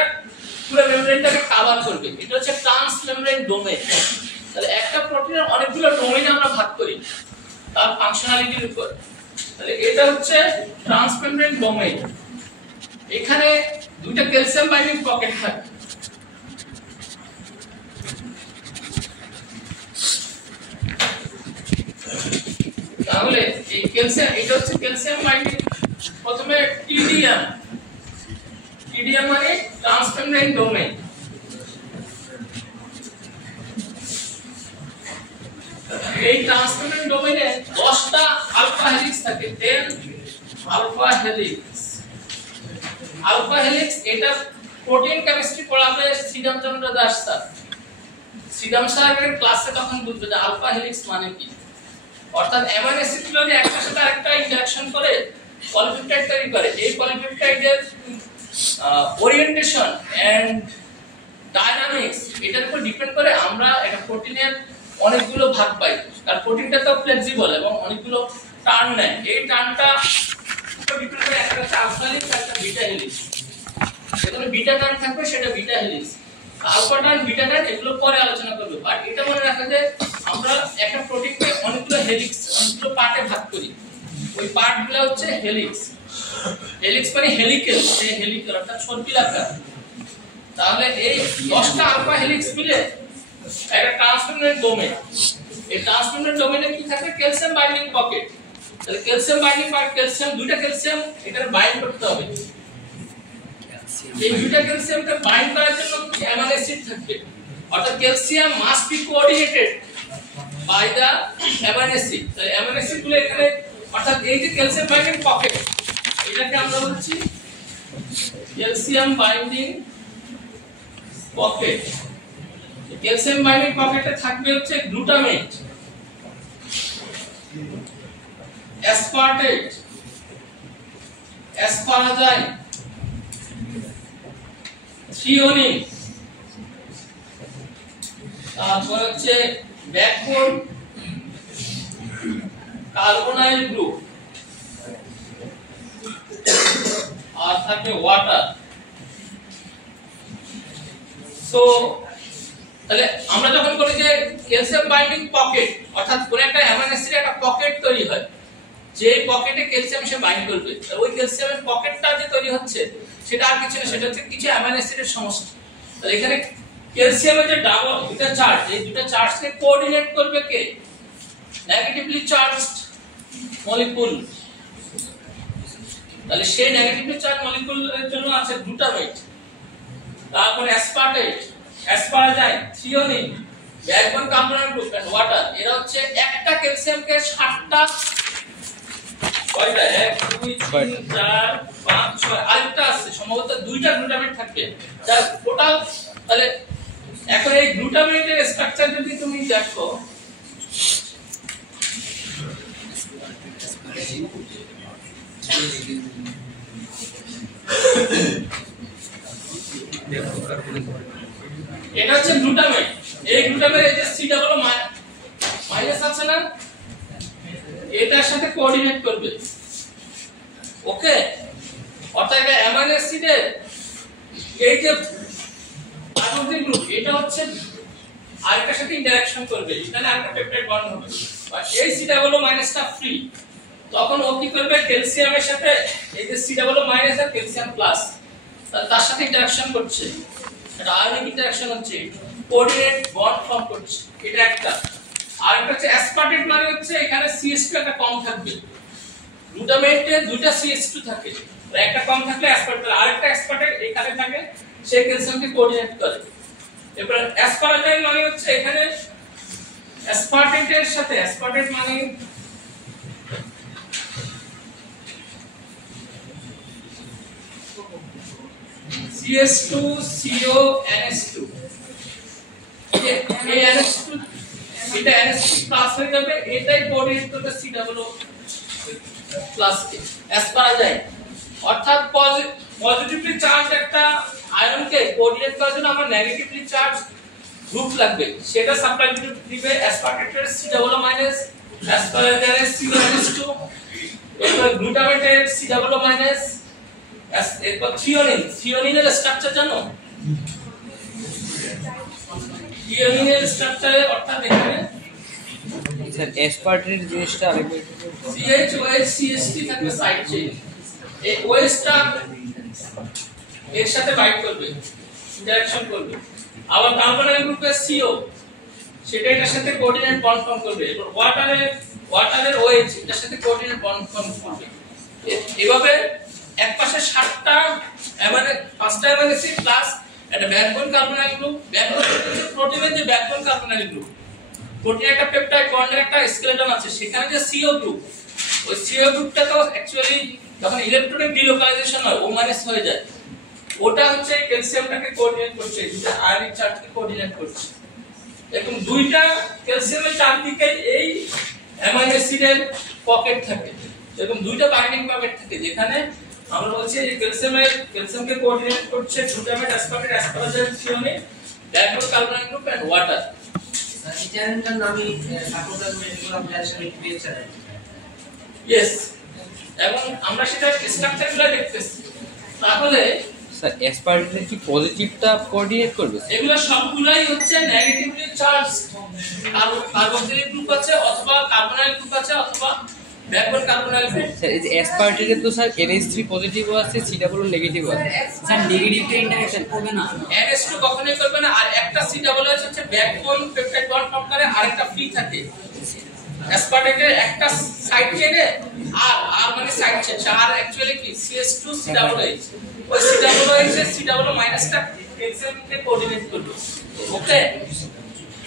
পুরো মেমব্রেনটাকে কভার করবে, এটা হচ্ছে ট্রান্সমেমব্রেন ডোমেইন। তাহলে একটা প্রোটিনের অনেকগুলো ডোমেইনে আমরা ভাগ করি তার ফাংশনালিটির উপর, তাহলে এটা হচ্ছে ট্রান্সমেমব্রেন ডোমেইন। এখানে দুইটা ক্যালসিয়াম বাইন্ডিং পকেট থাকে, তাহলে এই ক্যালসিয়াম, এটা হচ্ছে ক্যালসিয়াম বাইন্ডিং, প্রথমে টিডিএম মানে ট্রান্সমেমব্রেন ডোমেইন। এই ট্রান্সমেমব্রেন ডোমেইনে 10টা আলফা হেলিক্স থাকে, 10 আলফা হেলিক্স। আলফা হেলিক্স এটা প্রোটিন কেমিস্ট্রি পড়াবে শ্রীরাম চন্দ্র দাস স্যার, শ্রীরাম স্যারের ক্লাসে তখন বুঝবে যে আলফা হেলিক্স মানে কি। অর্থাৎ অ্যামাইনো অ্যাসিডগুলো যে একটার সাথে আরেকটা ইন্টারঅ্যাকশন করে পলিপেপটাইড তৈরি করে, এই পলিপেপটাইডের ওরিয়েন্টেশন এন্ড ডায়নামিক্স এটার উপর ডিপেন্ড করে আমরা একটা প্রোটিনের অনেকগুলো ভাগ পাই, কারণ প্রোটিনটা তো ফ্লেক্সিবল এবং অনেকগুলো টার্ন নেয়, এই টার্নটা ডিপেন্ড করে একটা হচ্ছে আলফা হেলিক্স আর একটা বিটা হেলিক্স। যেখানে বিটা টার্ন থাকবে সেটা beta helix, alpha turn beta turn এগুলো পরে আলোচনা করব। বাট এটা মনে রাখা যে আমরা একটা প্রোটিনকে অনেকগুলো হেলিক্স, অনেকগুলো পার্টে ভাগ করি, ওই পার্টগুলো হচ্ছে হেলিক্স। হেলিক্স মানে হেলিকেল, এই হেলিকেল অর্থাৎ সর্পিলাকার। তাহলে এই 10টা আলফা হেলিক্স মিলে একটা ট্রান্সমেমব্রেন ডোমেইন, এই ট্রান্সমেমব্রেন ডোমেইনে কি থাকে, ক্যালসিয়াম বাইন্ডিং পকেট। তাহলে ক্যালসিয়াম বাইন্ডিং পকেট, ক্যালসিয়াম দুইটা ক্যালসিয়াম এখানে বাইন্ড করতে হবে, এই দুইটা ক্যালসিয়ামকে বাইন্ড করার জন্য কি অ্যামাইনো অ্যাসিড থাকবে, অর্থাৎ calcium must be coordinated by the amino acid. তাহলে অ্যামাইনো অ্যাসিড গুলো এখানে, অর্থাৎ এই যে ক্যালসিয়াম বাইন্ডিং পকেট এটাকে আমরা বলছি calcium binding pocket. Calcium binding পকেটে থাকবে হচ্ছে গ্লুটামেট, অ্যাসপার্টেট, অ্যাসপারাজাইন, থ্রিওনিন, তারপর হচ্ছে ব্যাকবোন কার্বনাইল গ্রুপ, আর থাকবে ওয়াটার। সো তাহলে আমরা যখন বলি যে ক্যালসিয়াম বাইন্ডিং পকেট, অর্থাৎ কোন একটা অ্যামাইনো অ্যাসিডের একটা পকেট তৈরি হয়, যে পকেটে ক্যালসিয়াম এসে বাইন্ড করবে, ওই ক্যালসিয়ামের পকেটটা যে তৈরি হচ্ছে সেটা আর কিছু না, সেটা হচ্ছে কিছু অ্যামাইনো অ্যাসিডের সমষ্টি। তাহলে এখানে ক্যালসিয়ামের যে ডাবল দুটো চার্জ, এই দুটো চার্জকে কোঅর্ডিনেট করবে কে? Negatively charged molecule. তাহলে সেই নেগেটিভলি চার্জ মলিকিউলের জন্য আছে গ্লুটামেট, তারপরে aspartate, asparagine, threonine, backbone component group and water. এরা হচ্ছে একটা ক্যালসিয়ামকে 60টা কয়টা 1 2 3 4 5 6 আরেকটা আছে সম্ভবত 2টা গ্লুটামেট থাকবে, তার টোটাল। তাহলে এখন এই গ্লুটামেটের স্ট্রাকচার যদি তুমি দেখো, এটা হচ্ছে গ্লুটামেট। এই গ্লুটামেট এই যে সি ডাবল মাইনাস আছে না, এটার সাথে কোঅর্ডিনেট করবে। ওকে, অর্থাৎ এটা অ্যামাইনো অ্যাসিডের এই যে কার্বক্সিল গ্রুপ, এটা হচ্ছে আরেকটার সাথে ইন্টারঅ্যাকশন করবে, এখানে আরেকটা পেপটাইড বন্ড হবে, আর এই সি ডাবল মাইনাসটা ফ্রি। তখন ও কি করবে? ক্যালসিয়ামের সাথে এই যে সি ডাবল মাইনাস আর ক্যালসিয়াম প্লাস তার সাথে ইন্টারঅ্যাকশন করছে, এটা আয়নিক ইন্টারঅ্যাকশন হচ্ছে, কোঅর্ডিনেট বন্ড ফর্ম করছে, এটা একটা। আরেকটা হচ্ছে অ্যাসপার্টেট, মানে হচ্ছে এখানে CH2 একটা কম থাকবে। গ্লুটামেটে দুইটা CH2 থাকে, একটা কম থাকলে অ্যাসপার্টেট, আরেকটা অ্যাসপার্টেট এখানে থাকে, সেই ক্যালসিয়ামকে কোঅর্ডিনেট করে। এরপর অ্যাসপারাজাইন মানে হচ্ছে এখানে অ্যাসপার্টেটের সাথে, অ্যাসপার্টেট মানে CH2 CO NH2, এই NH2 এটা NH2 প্লাস হয়ে যাবে, এটাই কোঅর্ডিনেট করবে C ডাবল প্লাস কে অ্যাসপারাজাইন। অর্থাৎ পজিটিভলি চার্জ একটা আয়নকে কোঅর্ডিনেট করার জন্য আমার নেগেটিভলি চার্জ গ্রুপ লাগবে, সেটা সাপ্লাই দিবে অ্যাসপার্টেটের C ডাবল মাইনাস, অ্যাসপারাজাইনের CONH2, এরপর গ্লুটামেটের C ডাবল মাইনাস, এরপর থ্রিওনিনের স্ট্রাকচার জানো? থ্রিওনিনের স্ট্রাকচারে অর্থাৎ এখানে স্যার অ্যাসপার্টেট জিনিসটা আরেকবার CH CH3 থাকবে সাইড চেইন, এই ওএসটা এর সাথে বাইন্ড করবে, ইন্টারঅ্যাকশন করবে। আবার কার্বনাইল গ্রুপের CO সেটা এটার সাথে কোঅর্ডিনেট বন্ড ফর্ম করবে, এরপর ওয়াটারের OH এটার সাথে কোঅর্ডিনেট বন্ড ফর্ম করবে। এভাবে এক পাশে 60টা মানে 5টা অ্যামাইনো অ্যাসিড প্লাস একটা ব্যাকবোন কার্বনাইল গ্রুপ। ব্যাকবোন হচ্ছে প্রোটিনের যে ব্যাকবোন কার্বনাইল গ্রুপ, প্রোটিনের একটা পেপটাইড বন্ডের একটা স্কেলেটন আছে, সেখানে যে CO গ্রুপ, ওই CO গ্রুপটা তো অ্যাকচুয়ালি যখন ইলেকট্রনিক ডিলোকালাইজেশন হয় ও মাইনাস হয়ে যায়, ওটা হচ্ছে ক্যালসিয়ামটাকে কোঅর্ডিনেট করছে, যেটা আয়নিক চার্জকে কোঅর্ডিনেট করছে। এরকম দুইটা ক্যালসিয়ামের চারদিকে এই অ্যামাইনো অ্যাসিডের পকেট থাকে, এরকম দুইটা বাইন্ডিং পকেট থাকে, যেখানে আমরা বলছি যে ক্যালসিয়ামকে কোঅর্ডিনেট করছে glutamate, aspartate, asparagine, threonine, backbone carbonyl group and water. এই চ্যানেলটার নামই sarcoplasmic reticulum calcium create channel. Yes, এবং আমরা সেটা স্ট্রাকচারগুলো দেখতেছি। তাহলে স্যার অ্যাসপার্টেট কি পজিটিভটা কোঅর্ডিনেট করবে? এগুলো সবগুলাই হচ্ছে নেগেটিভলি চার্জ, কার্বক্সিল গ্রুপ আছে অথবা কার্বনাইল গ্রুপ আছে অথবা ব্যাকবোন কার্বনাইল গ্রুপ। স্যার এই যে অ্যাসপার্টেটে তো স্যার NH3 পজিটিভও আছে, C ডাবল নেগেটিভও আছে। স্যার নেগেটিভটা ইন্টারঅ্যাকশন করবে না, NH2 কখনোই করবে না, আর একটা C ডাবল হচ্ছে ব্যাকবোন পেপটাইড বন্ড ফর্ম করে, আরেকটা ফ্রি থাকে। অ্যাসপার্টেটের একটা সাইড চেইনে আর মানে সাইড চেইন, আর অ্যাকচুয়ালি কি CH2 C ডাবল H, ওই C ডাবল H এর C ডাবল মাইনাসটা ক্যালসিয়ামকে কোঅর্ডিনেট করবে। ওকে,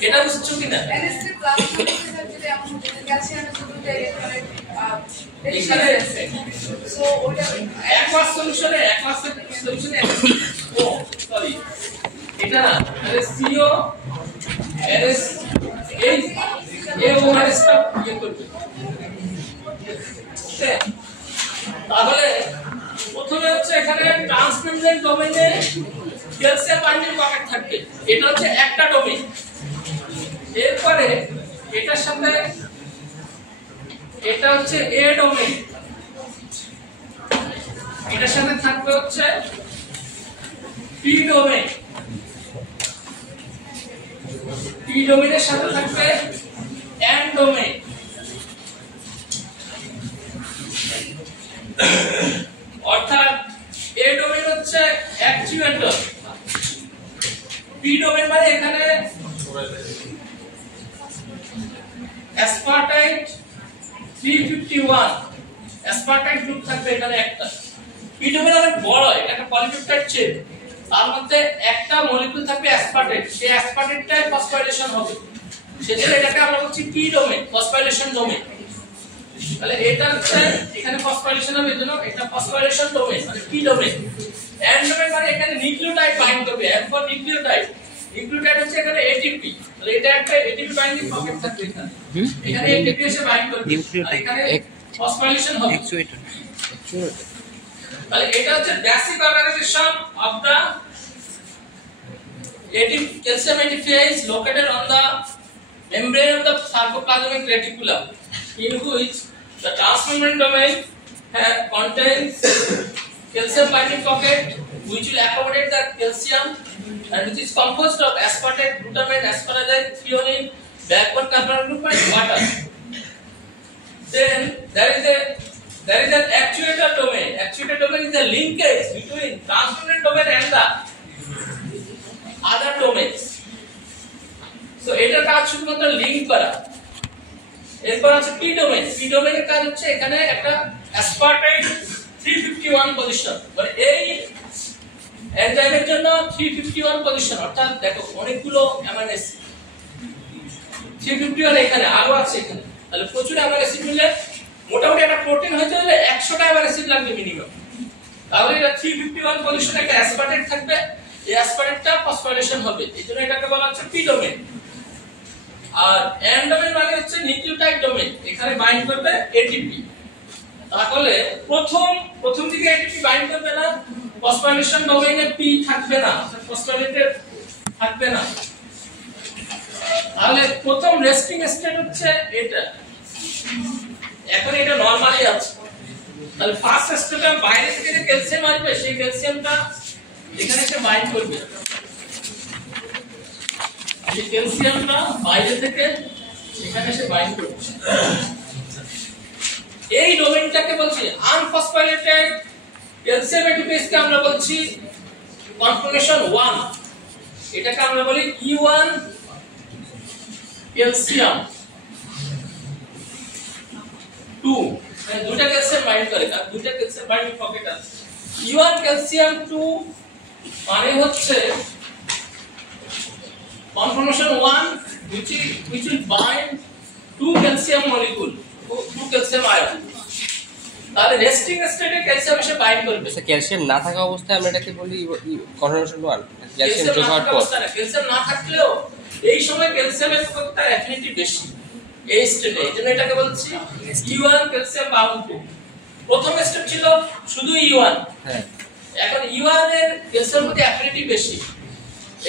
এটা বুঝছো কিনা? NH3 প্লাস যদি আমরা ক্যালসিয়ামের সাথে এখানে সো ওটা অ্যাকোয়াস সলিউশনে ও সরি এটা না, তাহলে CO NS এই ওভারস্টা ইয়ে করবে। ওকে, তাহলে প্রথমে হচ্ছে এখানে ট্রান্সমেমব্রেন ডোমেইনে ক্যালসিয়াম বাইন্ডিং পকেট থাকবে, এটা হচ্ছে একটা ডোমেইন। এরপরে এটার সাথে এটা হচ্ছে A ডোমেইন, এটার সাথে থাকবে হচ্ছে পি ডোমেইন, পি ডোমেইনের সাথে থাকবে এন ডোমেইন। অর্থাৎ এ ডোমেইন হচ্ছে অ্যাকচুয়েটর, পি ডোমেইন মানে এখানে অ্যাসপারটাইট 351 অ্যাসপারটাইট গ্রুপ থাকবে এখানে একটা। পি ডোমেইন অনেক বড়, এটা একটা পলিপেপটাইড চেইন, তার মধ্যে একটা মলিকিউল থাকবে অ্যাসপারটাইট, সেই অ্যাসপারটাইটটাই ফসফোরাইলেশন হবে, সেজন্য এটাকে আমরা বলছি পি ডোমেইন, ফসফোরাইলেশন ডোমেইন। তাহলে এটা হচ্ছে এখানে ফসফোরাইলেশন হবে, এজন্য এটা ফসফোরাইলেশন ডোমেইন মানে পি ডোমেইন। এন ডোমেইন মানে এখানে নিউক্লিওটাইড বাইন্ড করবে, এন ফর নিউক্লিওটাইড, নিউক্লিওটাইড হচ্ছে এখানে এটিপি, তাহলে এটা একটা এটিপি বাইন্ডিং পকেট থাকবে এখানে, এখানে এটিপি এসে বাইন্ড করবে, এখানে ফসফোরাইলেশন হবে। তাহলে এটা হচ্ছে basic organization of the calcium ATPase located on the membrane of the sarcoplasmic reticulum, in which the transmembrane domain contains calcium binding pocket which will accommodate the calcium and which is composed of aspartate, glutamate, asparagine, threonine, backbone carbonyl group and water. Then there is an actuator domain. Actuator domain is the linkage between transmembrane domain and the other domains. So এটার কাজ শুধুমাত্র link করা। এরপর আছে P domain, P ডোমেইনের কাজ হচ্ছে এখানে একটা অ্যাসপারটাইট 351 পজিশন, মানে এই এনজাইমের জন্য 351 পজিশন, অর্থাৎ দেখো অনেকগুলো অ্যামাইনো অ্যাসিড 351 এখানে আরো আছে এখানে, তাহলে প্রচুর অ্যামাইনো অ্যাসিড মিলে মোটামুটি একটা প্রোটিন হইতে হলে 100টা অ্যামাইনো অ্যাসিড লাগবে মিনিমাম। তাহলে এটা 351 পজিশনে একটা অ্যাসপারটাইট থাকবে, এই অ্যাসপারটাইটটা ফসফোরাইলেশন হবে, এইজন্য এটাকে বলা হচ্ছে পি ডোমেইন। আর এন ডোমেইন মানে হচ্ছে নিউক্লিওটাইড ডোমেইন, এখানে বাইন্ড করবে এটিপি। তাহলে প্রথম দিকে এটিপি বাইন্ড করবে না, ফসফোরাইলেশন ডোমেইনে পি থাকবে না, ফসফোরাইলেটেড থাকবে না। তাহলে প্রথম রেস্টিং স্টেট হচ্ছে এটা, এখন এটা নরমালি আছে। তাহলে ফার্স্ট স্টেপে বাইরে থেকে যে ক্যালসিয়াম আসবে সেই ক্যালসিয়ামটা এখানে এসে বাইন্ড করবে, এই ক্যালসিয়ামটা বাইরে থেকে এখানে এসে বাইন্ড করছে। এই ডোমেইনটাকে বলছি আনফসফোরাইলেটেড ক্যালসিয়াম এটিপেজ কে আমরা বলছি কনফর্মেশন 1, এটাকে আমরা বলি E1 ক্যালসিয়াম 2, মানে দুটো ক্যালসিয়াম বাইন্ড করে, আর দুটো ক্যালসিয়াম বাইন্ডিং পকেট আছে। E1 ক্যালসিয়াম 2 মানে হচ্ছে conformation 1 which will bind 2 calcium molecule, 2 calcium ion। তাহলে রেস্টিং স্টেটে ক্যালসিয়াম এসে বাইন্ড করবে। স্যার ক্যালসিয়াম না থাকা অবস্থায় আমরা এটাকে বলি কনফর্মেশন 1, ক্যালসিয়াম যোগ হওয়ার পর। ক্যালসিয়াম না থাকলেও এই সময় ক্যালসিয়ামের তার অ্যাফিনিটি বেশি এই স্টেটে, এজন্য এটাকে বলছি E1 ক্যালসিয়াম বাউন্ড। প্রথম স্টেপ ছিল শুধু E1, হ্যাঁ এখন E1 এর ক্যালসিয়ামের প্রতি অ্যাফিনিটি বেশি,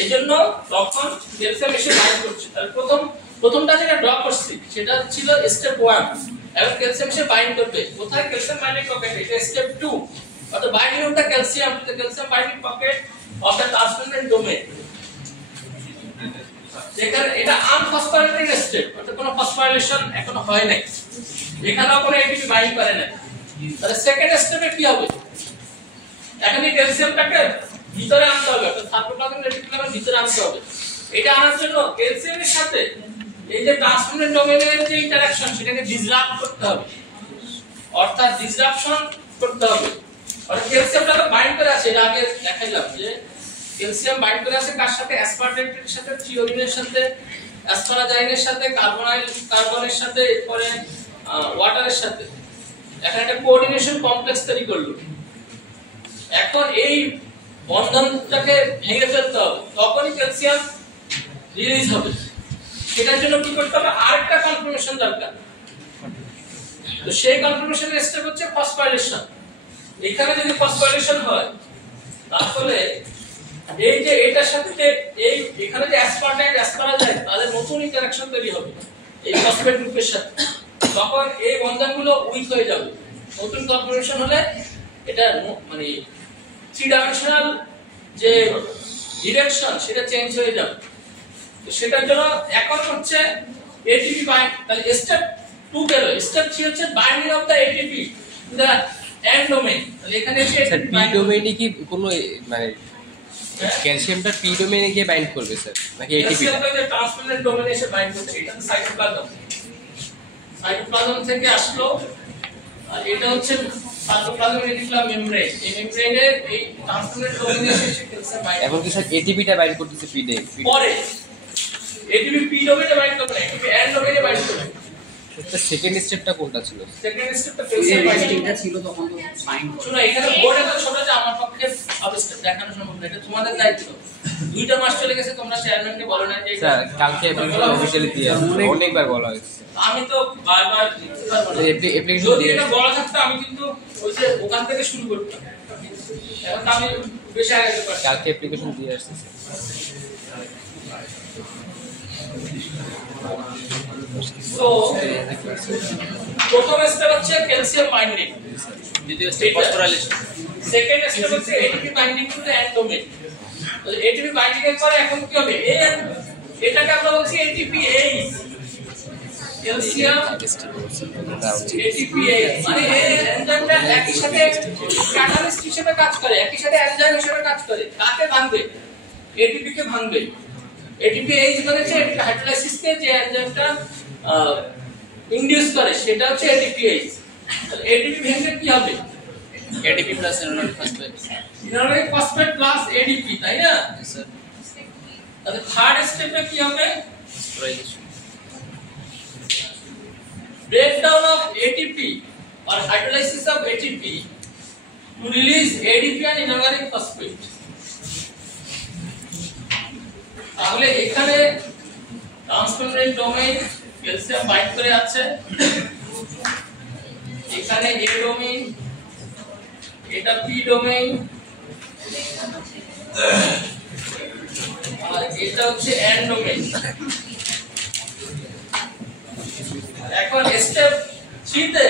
এইজন্য তখন ক্যালসিয়াম এসে বাইন্ড করছে। তাহলে প্রথমটা যেটা ড্র করছি সেটা ছিল স্টেপ 1, এখন ক্যালসিয়াম এসে বাইন্ড করবে। কোথায়? ক্যালসিয়াম বাইন্ডিং পকেট, এটা স্টেপ 2, অর্থাৎ binding of the calcium to the calcium binding pocket of the transmembrane domain. যেখানে এটা আনফসফোরাইলেটেড স্টেট, অর্থাৎ কোনো ফসফোরাইলেশন এখনো হয় নাই, এখানেও কোনো এটিপি বাইন্ড করে না। তাহলে সেকেন্ড স্টেপে কি হবে? এখন এই ক্যালসিয়ামটাকে ভিতরে আনতে হবে, অর্থাৎ সার্কোপ্লাজমিক রেটিকুলামের ভিতরে আনতে হবে। এটা আনার জন্য ক্যালসিয়ামের সাথে এই যে ট্রান্সমেমব্রেন ডোমেইনের যে ইন্টারঅ্যাকশন সেটাকে ডিসরাপ্ট করতে হবে, অর্থাৎ ডিসরাপশন করতে হবে। অর্থাৎ ক্যালসিয়ামটা তো বাইন্ড করে আছে, এটা আগে দেখাইলাম যে ক্যালসিয়াম বাইন্ড করে আছে কার সাথে? অ্যাসপারটেটের সাথে, থ্রিওনিনের সাথে, অ্যাসপারাজাইনের সাথে, কার্বনের সাথে, এরপরে ওয়াটারের সাথে। এখন একটা কোঅর্ডিনেশন কমপ্লেক্স তৈরি করলো। এখন এই বন্ধনটাকে ভেঙে ফেলতে হবে, তখনই ক্যালসিয়াম রিলিজ হবে। সেটার জন্য কি করতে হবে? আরেকটা কনফর্মেশন দরকার। তো সেই কনফর্মেশনের স্টেপ হচ্ছে ফসফোরাইলেশন। এখানে যদি ফসফোরাইলেশন হয় তাহলে এই যে এটার সাথে যে এই এখানে যে অ্যাসপারটাইট অ্যাসপারাজাইট তাদের নতুন ইন্টারঅ্যাকশন তৈরি হবে এই ফসফেট গ্রুপের সাথে, তখন এই বন্ধনগুলো উইক হয়ে যাবে। নতুন কনফর্মেশন হলে এটা মানে থ্রি ডাইমেনশনাল যে ডিরেকশন সেটা চেঞ্জ হয়ে যাবে। তো সেটার জন্য এখন হচ্ছে এটিপি বাইন্ড, তাহলে স্টেপ 2 গেল। স্টেপ 3 হচ্ছে binding of the ATP to the end domain. তাহলে এখানে স্যার পি ডোমেইনে কি কোনো মানে ক্যালসিয়ামটা পি ডোমেইনে গিয়ে বাইন্ড করবে স্যার নাকি এটিপিটা? ক্যালসিয়ামটা ট্রান্সফারেন্ট ডোমেইনে এসে বাইন্ড করছে। এটা সাইটোপ্লাজম, সাইটোপ্লাজম থেকে আসলো। আর এটা হচ্ছে সাইটোপ্লাজম রেটিকুলাম মেমব্রেন। এই মেমব্রেনের এই ট্রান্সফারেন্ট ডোমেইনে এসে ক্যালসিয়াম বাইন্ড এখন কি স্যার এটিপিটা বাইন্ড করতেছে পিডে? পরে এটিপি পি ডোমেইনে বাইন্ড করবে, এটিপি এন্ড ডোমেইনে বাইন্ড করবে। তো সেকেন্ড স্টেপটা কোনটা ছিল? সেকেন্ড স্টেপটা যে ক্যালসিয়াম বাইন্ডিং। রেজিস্টিংটা ছিল তখন তো বাইন্ড করে। শুনো, এখানে বোর্ডে তো ছোট যে আমার পক্ষে সব স্টেপ দেখানো সম্ভব না, এটা তোমাদের দায়িত্ব। 2টা মাস চলে গেছে, তোমরা চেয়ারম্যানকে বলো না যে স্যার কালকে অ্যাপ্লিকেশন অফিশিয়ালি দিয়ে আসবে, অনেকবার বলা হয়েছে। আমি তো বারবার লিখতে পারবো না। অ্যাপ্লিকেশন যদি দিয়ে এটা বলা থাকতো আমি কিন্তু ওই যে ওখান থেকে শুরু করতাম। এখন তো আমি বেশি আগে যেতে পারছি। কালকে অ্যাপ্লিকেশন দিয়ে আসছে স্যার। তো প্রথম স্টেপ হচ্ছে ক্যালসিয়াম বাইন্ডিং, দ্বিতীয় স্টেপ ফসফোরাইলেশন, সেকেন্ড স্টেপ হচ্ছে ATP binding to the end domain. তাহলে এটিপি বাইন্ডিং এর পরে এখন কি হবে? এটাকে আমরা বলছি এটিপিএইচ, ক্যালসিয়াম এটিপিএইচ। মানে এই এনজাইমটা একই সাথে ক্যাটালিস্ট হিসেবে কাজ করে, একই সাথে এনজাইম হিসেবে কাজ করে। কাকে ভাঙবে? এটিপি কে ভাঙবে। এটিপিএইচ মানে হচ্ছে হাইড্রোলাইসিস কে যে এনজাইমটা ইনডিউস করে সেটা হচ্ছে এটিপিএইচ। তাহলে এটিপি ভেঙে কি হবে? ATP plus ইনোনিক phosphate, ইনোনিক phosphate plus ADP, তাই না? স্যার তাহলে থার্ড স্টেপে কি হবে? Phosphorylation, breakdown of ATP or hydrolysis of ATP to release ADP and inorganic phosphate. তাহলে এখানে ট্রান্সফারেন্ট ডোমেইন ক্যালসিয়াম বাইন্ড করে আছে, এখানে এ ডোমেইন, এটা পি ডোমেইন, আর এটা হচ্ছে এন ডোমেইন। এখন স্টেপ 3 তে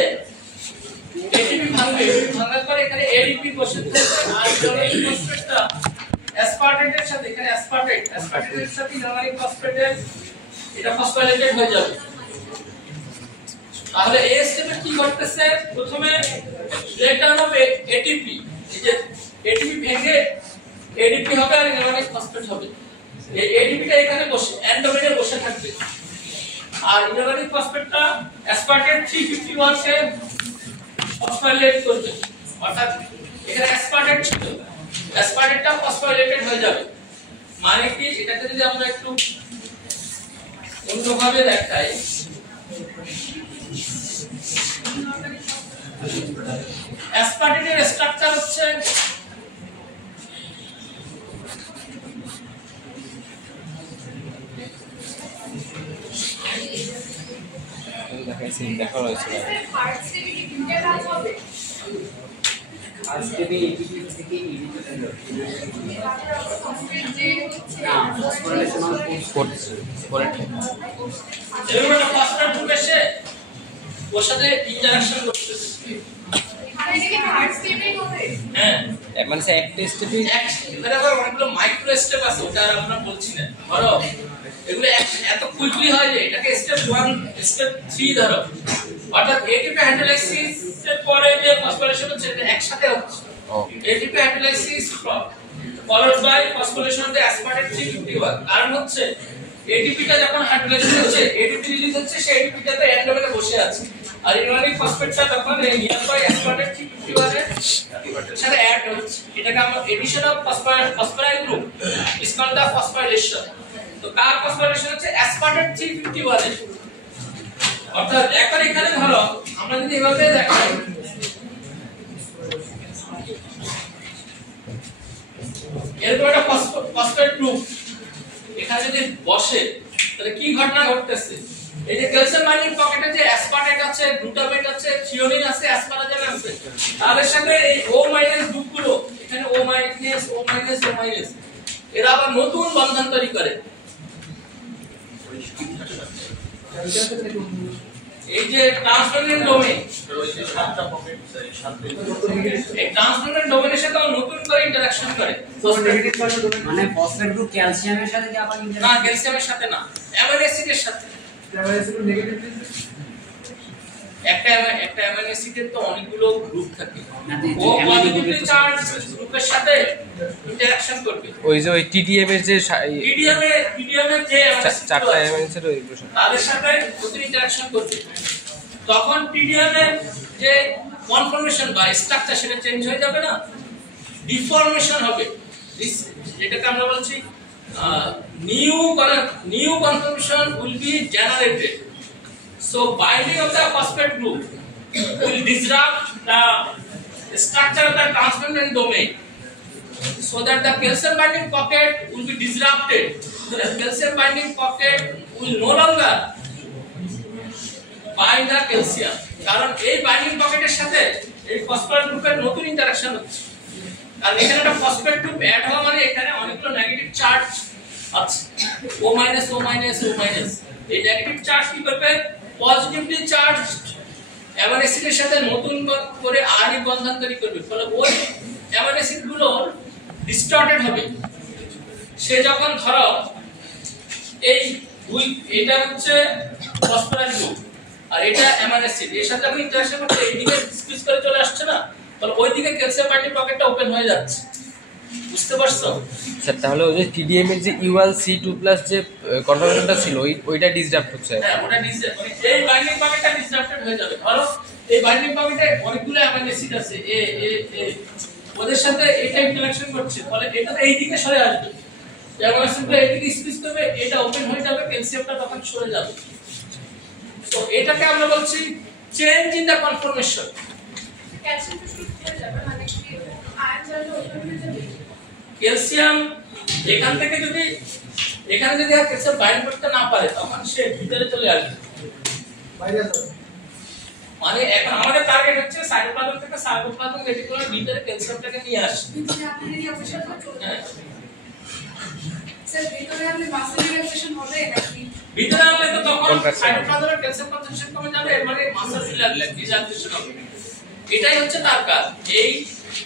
এটিপি ভাঙবে, ভাঙার পরে এখানে এডিপি বসে থাকবে আর ইনোনিক ফসফেটটা অ্যাসপার্টেটের সাথে, এখানে অ্যাসপার্টেটের সাথে ইনোনিক ফসফেটের এটা ফসফোরাইলেটেড হয়ে যাবে। তাহলে এই স্টেপে কি করতেছে? প্রথমে ব্রেকডাউন অফ এটিপি, এই যে এটিপি ভেঙে এডিপি হবে আর ইনোনিক ফসফেট হবে। এই এডিপিটা এখানে বসে এন্ডোমেনে বসে থাকবে আর ইনোনিক ফসফেটটা অ্যাসপার্টেট 351 কে ফসফোরাইলেট করবে। অর্থাৎ এখানে অ্যাসপার্টেট ছিল, অ্যাসপার্টেটটা ফসফোরাইলেটেড হয়ে যাবে। মানে কি? এটাকে যদি আমরা একটু অন্যভাবে দেখাই, অ্যাসপার্টেটের স্ট্রাকচার হচ্ছে দেখানো হয়েছিল। থার্ড স্টেপে কি দুইটা কাজ হবে? আজকে এটিপি থেকে এডিপি তারপরে আবার ফসফেট যে হচ্ছে না ফসফোরাইলেশন করছে পরে এরকম একটা ফসফেট গ্রুপ এসে ওর সাথে ইন্টারঅ্যাকশন করতেছে। এখানে কি থার্ড স্টেপেই হবে? হ্যাঁ, মানে স্যার একটা স্টেপে এখানে আবার অনেকগুলো মাইক্রো স্টেপ আছে, ওটা আর আমরা বলছি না। ধরো এগুলো এত কুইকলি হয় যে এটাকে স্টেপ 1 স্টেপ 3 ধরো। অর্থাৎ এটিপি হাইড্রোলাইসিস এর পরে যে ফসফোরাইলেশন হচ্ছে এটা একসাথে হচ্ছে। ATP hydrolysis followed by phosphorylation of the aspartate 351। কারণ হচ্ছে এটিপিটা যখন হাইড্রোলাইসিস হচ্ছে, এটিপি রিলিজ হচ্ছে, সেই এটিপিটাতে এন্ডোমেনে বসে আছে। আর ইনোনিক ফসফেটটা তখন এই নিয়ারবাই অ্যাসপার্টেট 351 এর সাথে অ্যাড হচ্ছে। এটাকে আমরা addition of phosphoryl group is called the phosphorylation. তো কার ফসফোরাইলেশন হচ্ছে? অ্যাসপার্টেট 351 এর। অর্থাৎ এখন এখানে ধরো আমরা যদি এভাবে দেখাই, এরকম একটা ফসফেট গ্রুপ এখানে যদি বসে তাহলে কি ঘটনা ঘটতেছে? এই যে ক্যালসিয়াম বাইন্ডিং পকেটে যে অ্যাসপার্টেট আছে, গ্লুটামেট আছে, থ্রিওনিন আছে, অ্যাসপারাজাম আছে, তাদের সাথে এই O- গ্রুপগুলো এখানে O-, O-, এরা আবার নতুন বন্ধন তৈরি করে। এই যে ট্রান্সপারেন্ট ডোমেইন, এই ট্রান্সপারেন্ট ডোমেইনের সাথে নতুন করে ইন্টারঅ্যাকশন করে। মানে ফসফেট গ্রুপ ক্যালসিয়ামের সাথে কি আবার না, ক্যালসিয়ামের সাথে না, অ্যামাইনো অ্যাসিডের সাথে। একটা অ্যামাইনো অ্যাসিডের তো অনেকগুলো গ্রুপ থাকে, ও পজিটিভলি চার্জ গ্রুপের সাথে ইন্টারঅ্যাকশন করবে। ওই যে ওই টিডিএম এর যে টিডিএম এর যে চারটা অ্যামাইনো অ্যাসিড ওইগুলো তাদের সাথে নতুন ইন্টারঅ্যাকশন করবে, তখন টিডিএম এর যে কনফর্মেশন বা স্ট্রাকচার সেটা চেঞ্জ হয়ে যাবে না, ডিফর্মেশন হবে। যেটাকে আমরা বলছি new conformation will be generated. So binding of the phosphate group will disrupt the structure of the transmembrane domain, so that the calcium binding pocket will be disrupted. The calcium binding pocket will no longer bind the calcium, কারণ এই binding পকেটের সাথে এই phosphate গ্রুপের নতুন interaction হচ্ছে। আর এখানে একটা ফসফেট গ্রুপ অ্যাড হওয়া মানে এখানে অনেকগুলো নেগেটিভ চার্জ আছে, O minus O minus O minus. এই নেগেটিভ চার্জ কি করবে, পজিটিভলি চার্জ অ্যামাইনো অ্যাসিডের সাথে নতুন করে আণবিক বন্ধন তৈরি করবে, ফলে ওই অ্যামাইনো অ্যাসিড গুলো ডিস্টর্টেড হবে। সে যখন ধরো এই এটা হচ্ছে ফসফরাস গ্রুপ আর এটা অ্যামাইনো অ্যাসিড, এর সাথে যখন ইন্টারঅ্যাকশন করছে এইদিকে স্কুইজ করে চলে আসছে না, তাহলে ওইদিকে ক্যালসিয়াম বাইন্ডিং পকেটটা ওপেন হয়ে যাচ্ছে। বুঝতে পারছো স্যার? তাহলে ওই যে টিডিএম এর যে U1C2+ যে কনফর্মেশনটা ছিল ওইটা ডিসরাপ্ট হচ্ছে। হ্যাঁ, ওটা ডিসরাপ্ট, এই বাইন্ডিং পকেটটা ডিসরাপ্টেড হয়ে যাবে। ধরো এই বাইন্ডিং পকেটে অনেকগুলো অ্যামাইনো অ্যাসিড আছে, ওদের সাথে এটা ইন্টারঅ্যাকশন করছে, ফলে এটা এই দিকে সরে আসবে, অ্যামাইনো অ্যাসিডগুলো এদিকে স্কুইজ করবে, এটা ওপেন হয়ে যাবে, ক্যালসিয়ামটা তখন সরে যাবে। তো এটাকে আমরা বলছি change in the confirmation. Calcium তো শুরু হয়ে যাবে, মানে কি আয়ন চাইলে ওপেন হয়ে যাবে। ক্যালসিয়াম এখান থেকে যদি এখানে যদি আর ক্যালসিয়াম বাইন্ড করতে না পারে তখন সে ভিতরে চলে আসবে, মানে এখন আমাদের টার্গেট হচ্ছে সাইটোপ্লাজম থেকে সার্কোপ্লাজম রেটিকুলার ভিতরে ক্যালসিয়ামটাকে নিয়ে আসবে। ভিতরে আপনি রিঅ্যাকশন চলবে, স্যার ভিতরে আপনি মাসেল রিঅ্যাকশন হবে নাকি? ভিতরে আসলে তো তখন সাইটোপ্লাজমের ক্যালসিয়াম কনসেন্ট্রেশন কমে যাবে, এর মানে মাসেল রিল্যাক্সেশন হবে। এটাই হচ্ছে তার কাজ। এই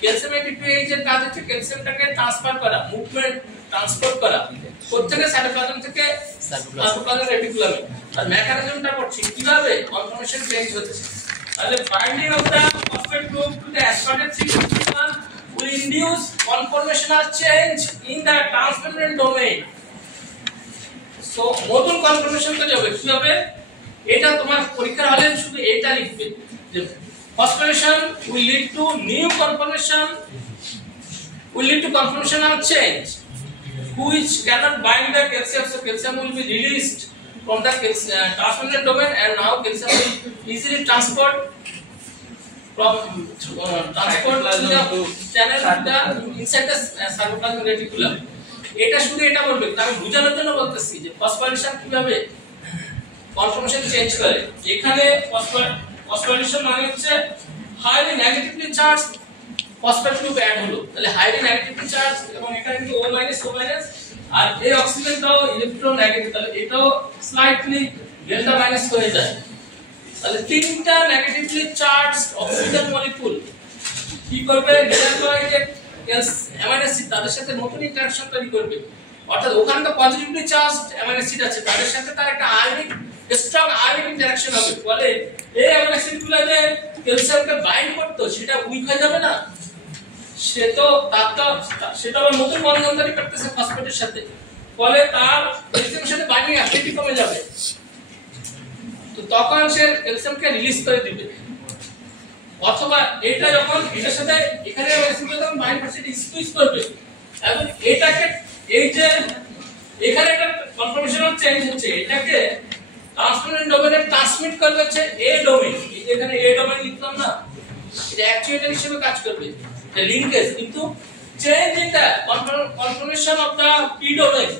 ক্যালসিয়াম ATPase এর কাজ হচ্ছে ক্যালসিয়ামটাকে ট্রান্সফার করা, মুভমেন্ট ট্রান্সপোর্ট করা কোত্থেকে সাইটোপ্লাজম থেকে সার্কোপ্লাজম রেটিকুলামে। আর মেকানিজমটা পড়ছি কিভাবে কনফর্মেশন চেঞ্জ হচ্ছে। তাহলে binding of the phosphate group to the aspartate 351 will induce conformational change in the transmembrane domain. So নতুন কনফর্মেশন তো যাবে কিভাবে, এটা তোমার পরীক্ষার হলে শুধু এটা লিখবে যে phosphorylation will lead to new conformation, will lead to conformational change which cannot bind the calcium, so calcium will be released from the transmembrane domain and now calcium will easily transport from transport to the channel to the inside the sarcoplasmic reticulum. এটা শুধু এটা বলবে, আমি বোঝানোর জন্য বলতেছি যে phosphorylation কিভাবে কনফর্মেশন চেঞ্জ করে। এখানে ফসফোরাইলেশন মানে হচ্ছে highly negatively charge phosphate group add হলো, তাহলে হাইলি নেগেটিভলি চার্জ এবং এখানে কিন্তু O মাইনাস O মাইনাস, আর এই অক্সিজেনটাও ইলেকট্রন নেগেটিভ, তাহলে এটাও স্লাইটলি ডেল্টা মাইনাস হয়ে যায়। তাহলে তিনটা নেগেটিভলি চার্জ অক্সিজেন মলিকিউল কি করবে, অ্যামাইনো অ্যাসিড তাদের সাথে নতুন ইন্টারঅ্যাকশন তৈরি করবে, অর্থাৎ ওখানে তো পজিটিভলি চার্জড অ্যামাইনো অ্যাসিড আছে, তাদের সাথে তার একটা আয়নিক স্ট্রং আয়নিক ইন্টারঅ্যাকশন হবে, ফলে এই অ্যামাইনো অ্যাসিডগুলো যে ক্যালসিয়ামকে বাইন্ড করতো সেটা উইক হয়ে যাবে না, সেটা আবার নতুন বন্ধন তৈরি করতেছে ফসফেটের সাথে, ফলে তার ক্যালসিয়ামের সাথে বাইন্ডিং অ্যাফিনিটি কমে যাবে, তো তখন সে ক্যালসিয়ামকে রিলিজ করে দিবে। অথবা এটা যখন এটার সাথে এখানে অ্যাসিডগুলো যখন বাইন্ড করছে এটা স্কুইজ করবে এবং এটাকে এই যে এখানে একটা কনফর্মেশনাল চেঞ্জ হচ্ছে, এটাকে ট্রান্সমেমব্রেন ডোমেইনে ট্রান্সমিট করবে হচ্ছে এ ডোমেইন, এখানে এ ডোমেইন লিখলাম না, এটা অ্যাকচুয়েটর হিসেবে কাজ করবে, এটা লিংকেজ, কিন্তু change in the conformation of the P domain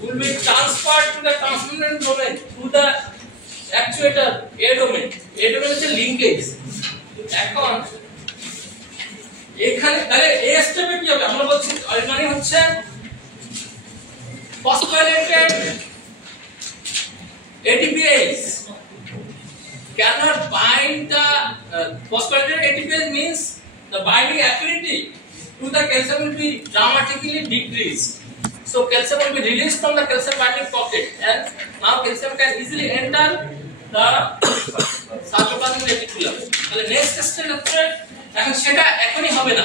will be transferred to the transmembrane domain through the actuator A domain. A domain হচ্ছে লিংকেজ। এখন এখানে তাহলে এই স্টেপে কি হবে, আমরা বলছি মানে হচ্ছে phosphorylated ATPase cannot bind the phosphorylated ATPase means the binding affinity to the calcium will be dramatically decreased. So calcium will be released from the calcium binding pocket, and now calcium can easily enter the cytoplasmic reticulum. তাহলে next stage হচ্ছে এখন সেটা এখনই হবে না,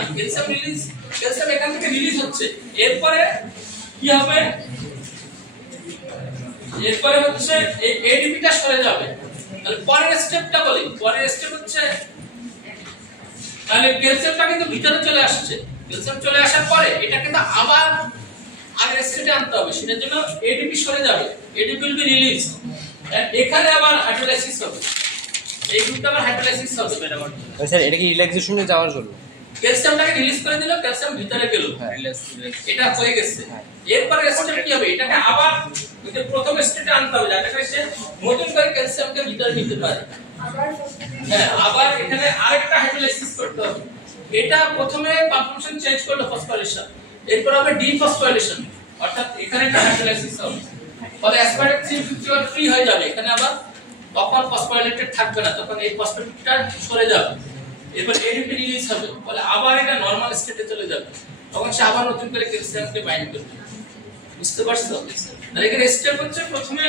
calcium এখান থেকে release হচ্ছে, এরপরে কি হবে, এরপরে হচ্ছে এই এডিপিটা সরে যাবে। তাহলে পরের স্টেপটা বলি, পরের স্টেপ হচ্ছে তাহলে ক্যালসিয়ামটা কিন্তু ভিতরে চলে আসছে, ক্যালসিয়াম চলে আসার পরে এটা কিন্তু আবার আগের স্টেটে আনতে হবে, সেটার জন্য এডিপি সরে যাবে, এডিপি উইল বি রিলিজ, এখানে আবার হাইড্রোলাইসিস হবে, এই গ্রুপটা আবার হাইড্রোলাইসিস হবে। স্যার এটা কি রিল্যাক্সেশনে যাওয়ার জন্য? ক্যালসিয়ামটাকে রিলিজ করে দিল, ক্যালসিয়াম ভিতরে গেল, এটা হয়ে গেছে। এরপরে স্টেপ কি হবে, এটাকে আবার ওই যে প্রথম স্টেটে আনতে হবে, যাতে করে সে নতুন করে ক্যালসিয়ামকে ভিতরে নিতে পারে। হ্যাঁ, আবার এখানে আরেকটা হাইড্রোলাইসিস করতে হবে। এটা প্রথমে কনফর্মেশন চেঞ্জ করলো ফসফোরিলেশন, এরপর হবে ডিফসফোরিলেশন, অর্থাৎ এখানে একটা হাইড্রোলাইসিস হবে, ফলে অ্যাসপারেট 351 ফ্রি হয়ে যাবে, এখানে আবার তখন ফসফোরিলেটেড থাকবে না, তখন এই ফসফেটটা সরে যাবে, এরপর এডিপি রিলিজ হবে, ফলে আবার এটা নরমাল স্টেটে চলে যাবে, তখন সে আবার নতুন করে ক্যালসিয়ামকে বাইন্ড করবে। বুঝতে পারছো? তাহলে এখানে স্টেপ হচ্ছে প্রথমে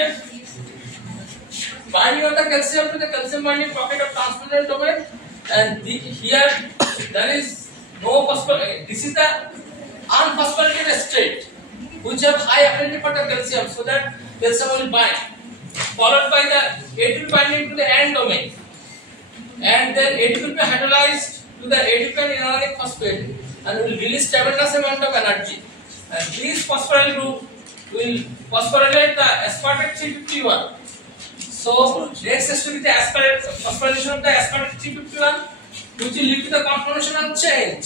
binding of the calcium to the calcium binding pocket of transferable domain, and here there is no phosphorylated. This is the unphosphorylated state which have high affinity for the calcium, so that calcium will bind, followed by the ATP binding to the end domain, and then ATP will be hydrolyzed to the ADP and inorganic phosphate and will release tremendous amount of energy, and this phosphoryl group will phosphorylate the aspartate 351. So next step is the phosphorylation of the aspartate 351, which will lead to the conformational change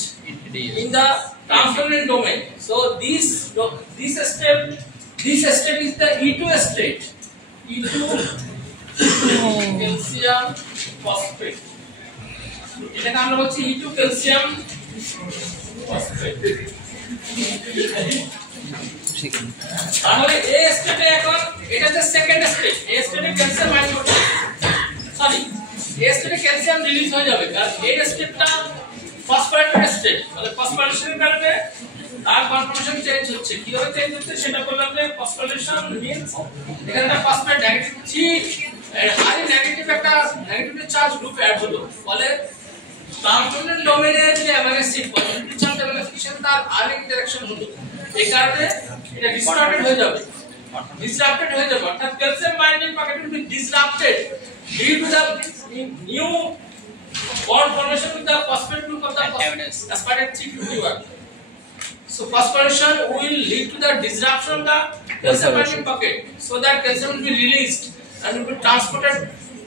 in the transferrin domain. So this step is the E2 state, E2 calcium phosphate. এটাকে আমরা বলছি E2 calcium phosphate। তাহলে এই স্টেটে এখন এটা হচ্ছে second stage, এই স্টেটে ক্যালসিয়াম বাইন্ড করছে, সরি এই স্টেটে ক্যালসিয়াম রিলিজ হয়ে যাবে, কারণ এই স্টেটটা ফসফোরাইলেটেড স্টেট, তাহলে ফসফোরাইলেশনের কারণে তার কনফর্মেশন চেঞ্জ হচ্ছে। কিভাবে চেঞ্জ হচ্ছে সেটা বললাম, যে ফসফোরাইলেশন মিন্স এখানে একটা ফসফেট নেগেটিভ হাই নেগেটিভ একটা নেগেটিভ চার্জ গ্রুপ অ্যাড হলো, ফলে ট্রান্সফারেন্ট ডোমেইনের যে amino acid positive charge amino acid তার আরএনএ ইন্টারঅ্যাকশন হলো, এই কারণে এটা ডিসরাপ্টেড হয়ে যাবে, অর্থাৎ calcium binding pocket will be disrupted due to the new bond formation with the phosphate group of the aspartate 351. So phosphorylation will lead to the disruption of the calcium binding pocket, so that calcium will be released and will be transported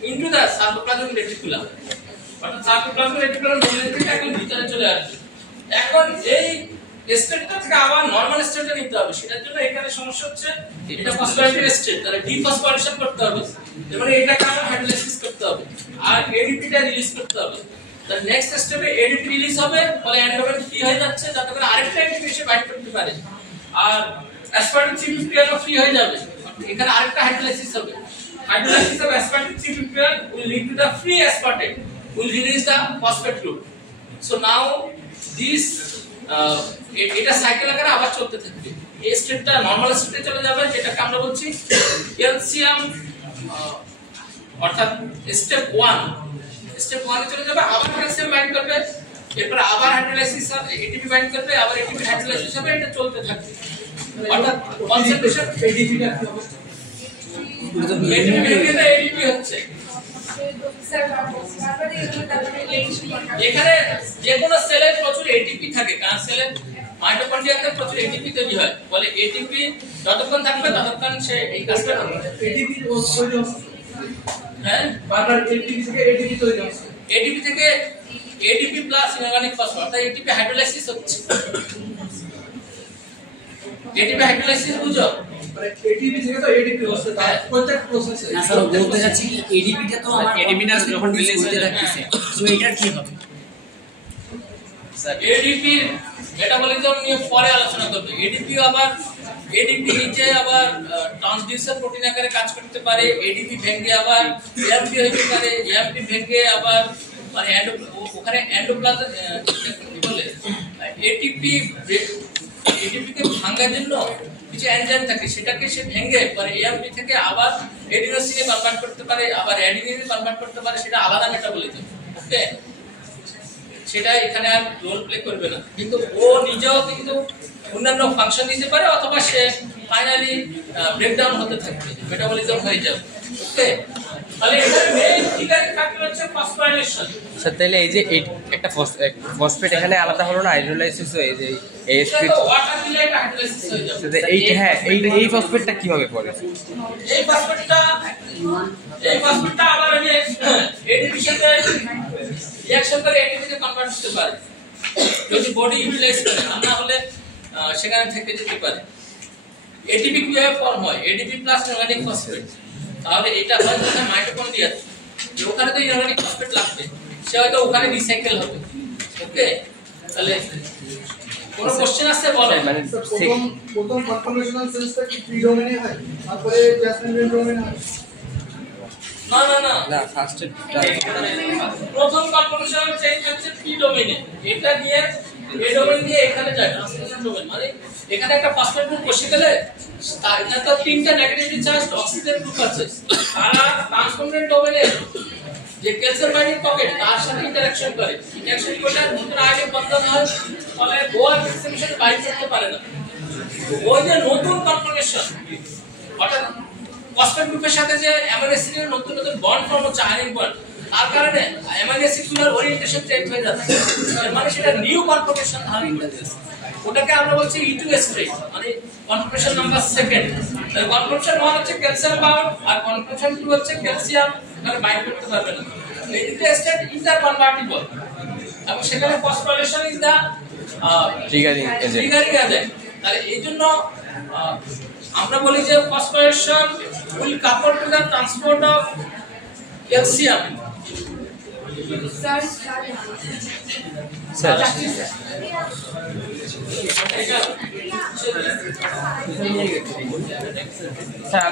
into the cytoplasmic reticulum. But cytoplasmic reticulum এখন ভিতরে চলে আসবে। এখন এই স্টেটটা থেকে আবার normal স্টেটে নিতে হবে, সেটার জন্য এখানে সমস্যা হচ্ছে এটা ফসফোরাইলেটেড স্টেট, তাহলে ডিফসফোরিলেশন করতে হবে, এবারে এটাকে আবার হাইড্রোলাইসিস করতে হবে আর এডিপিটা রিলিজ করতে হবে। তাহলে নেক্সট স্টেপে এডিপি রিলিজ হবে, ফলে এন্ডোমেন ফ্রি হয়ে যাচ্ছে, যাতে করে আরেকটা এডিপি এসে বাইন্ড করতে পারে, আর অ্যাসপার্টেট 351 ফ্রি হয়ে যাবে, এখানে আরেকটা হাইড্রোলাইসিস হবে, hydrolysis of aspartate 351 will lead to the free aspartate, will release the phosphate group. So now this এটা সাইকেল আকারে আবার চলতে থাকবে, এই স্টেটটা নরমাল স্টেটে চলে যাবে, যেটাকে আমরা বলছি ক্যালসিয়াম, অর্থাৎ স্টেপ 1 এ চলে যাবে, আবার ক্যালসিয়াম বাইন্ড করবে, এরপর আবার হাইড্রোলাইসিস এটিপি বাইন্ড করবে, আবার এটিপি হাইড্রোলাইসিস হবে, এটা চলতে থাকবে, অর্থাৎ কনসেন্ট্রেশন এডিপিটা কি হবে, এডিপি হচ্ছে এখানে যে কোনো সেলে প্রচুর এটিপি থাকে, কারণ সেলে মাইটোকন্ড্রিয়াতে প্রচুর এটিপি তৈরি হয়, বলে এটিপি যতক্ষণ থাকবে ততক্ষণ সে এই কাজটা করবে। এটিপি তৈরি হবে, হ্যাঁ বারবার এটিপি থেকে এটিপি তৈরি হবে, এটিপি থেকে এটিপি প্লাস ইনঅর্গানিক ফসফেট, তাই এটিপি হাইড্রোলাইসিস হচ্ছে, এটিপি হাইড্রোলাইসিস বুঝো, এটিপি থেকে তো এডিপি হচ্ছে, তার প্রত্যেক প্রসেসে না স্যার বলতে যাচ্ছি এডিপিটা তো আমার এডিপিটা যখন রিলিজ হতে থাকছে, সো এটা কি হবে স্যার? এডিপি মেটাবলিজম নিয়ে পরে আলোচনা করব, এডিপি আবার এডিপি নিচে আবার ট্রান্সডিউসার প্রোটিন আকারে কাজ করতে পারে, এডিপি ভেঙে আবার এএমপি হতে পারে, এএমপি ভেঙে আবার মানে ওখানে এন্ডোপ্লাজম কি বলে এটিপি কে ভাঙার জন্য কিছু এনজাইম থাকে, সেটাকে সে ভেঙে পরে এএমপি থেকে আবার এডিনোসিনে কনভার্ট করতে পারে, আবার অ্যাডিনিনে কনভার্ট করতে পারে, সেটা আলাদা মেটাবলিজম। ওকে, সেটা এখানে আর রোল প্লে করবে না, কিন্তু ও নিজেও কিন্তু অন্যান্য ফাংশন দিতে পারে, অথবা সে ফাইনালি ব্রেকডাউন হতে থাকবে, মেটাবলিজম হয়ে যাবে। ওকে, তাহলে এখানে মেইন ফিগার ফ্যাক্টর হচ্ছে ফসফোরাইলেশন। স্যার তাহলে এই যে একটা ফসফেট এখানে আলাদা হলো না, হাইড্রোলাইসিস হয়ে যে এএসপি ওয়াটার দিলে এটা হাইড্রোলাইসিস হয়ে যাবে। এই ফসফেটটা কিভাবে পড়ে? এই ফসফেটটা আবার ওই যে এডিপি সাথে রিঅ্যাকশন করে এডিপি তে কনভার্ট হতে পারে যদি বডি ইউটিলাইজ করে, না হলে সেখানে থেকে যেতে পারে। এটিপি কিভাবে ফর্ম হয়? ADP plus organic phosphate. তাহলে এটা হয় যখন মাইটোকন্ড্রিয়া, যে ওখানে তো অর্গানিক ফসফেট লাগবে, সে হয়তো ওখানে রিসাইকেল হবে। ওকে, তাহলে কোন কোশ্চেন আছে বলেন? মানে প্রথম কনফর্মেশনাল সেন্সটা কি প্রি ডোমেইনে হয়, তারপরে জাসমিন ডোমেইনে হয়? না ফার্স্টে প্রথম কনফর্মেশনাল চেঞ্জ হচ্ছে পি ডোমেইনে, এটা দিয়ে এ ডোমেইন দিয়ে এখানে যায় ট্রান্সলেশন ডোমেইন। মানে এখানে একটা ফসফেট গ্রুপ বসে গেলে তার এখানে তো তিনটা নেগেটিভলি চার্জড অক্সিজেন গ্রুপ আছে, তারা ট্রান্সফরমেশন ডোমেইনে যে ক্যালসিয়াম বাইন্ডিং পকেট তার সাথে ইন্টারঅ্যাকশন করে, ইন্টারঅ্যাকশন করলে নতুন আয়নে বন্ধন হয়, ফলে গোয়ার এক্সটেনশন বাইন্ড করতে পারে না। ওই যে নতুন কনফর্মেশন অর্থাৎ ফসফেট গ্রুপের সাথে যে অ্যামিনো অ্যাসিডের নতুন বন্ড ফর্ম হচ্ছে আয়নিক বন্ড, তার কারণে অ্যামিনো অ্যাসিডগুলোর ওরিয়েন্টেশন চেঞ্জ হয়ে যাচ্ছে, মানে সেটা নিউ কনফর্মেশন ধারণ করতেছে। ওটাকে আমরা বলছি E2S3, মানে কনফর্মেশন নাম্বার 2। তাহলে কনফর্মেশন 1 হচ্ছে ক্যালসিয়াম বাউন্ড, আর কনফর্মেশন 2 হচ্ছে ক্যালসিয়াম মানে বাইন্ড করতে পারবে না। এই দুটো স্টেট ইন্টারকনভার্টিবল, এবং সেখানে phosphorylation is the triggering agent. তাহলে এইজন্য আমরা বলি যে phosphorylation will couple to the transport of calcium. Sir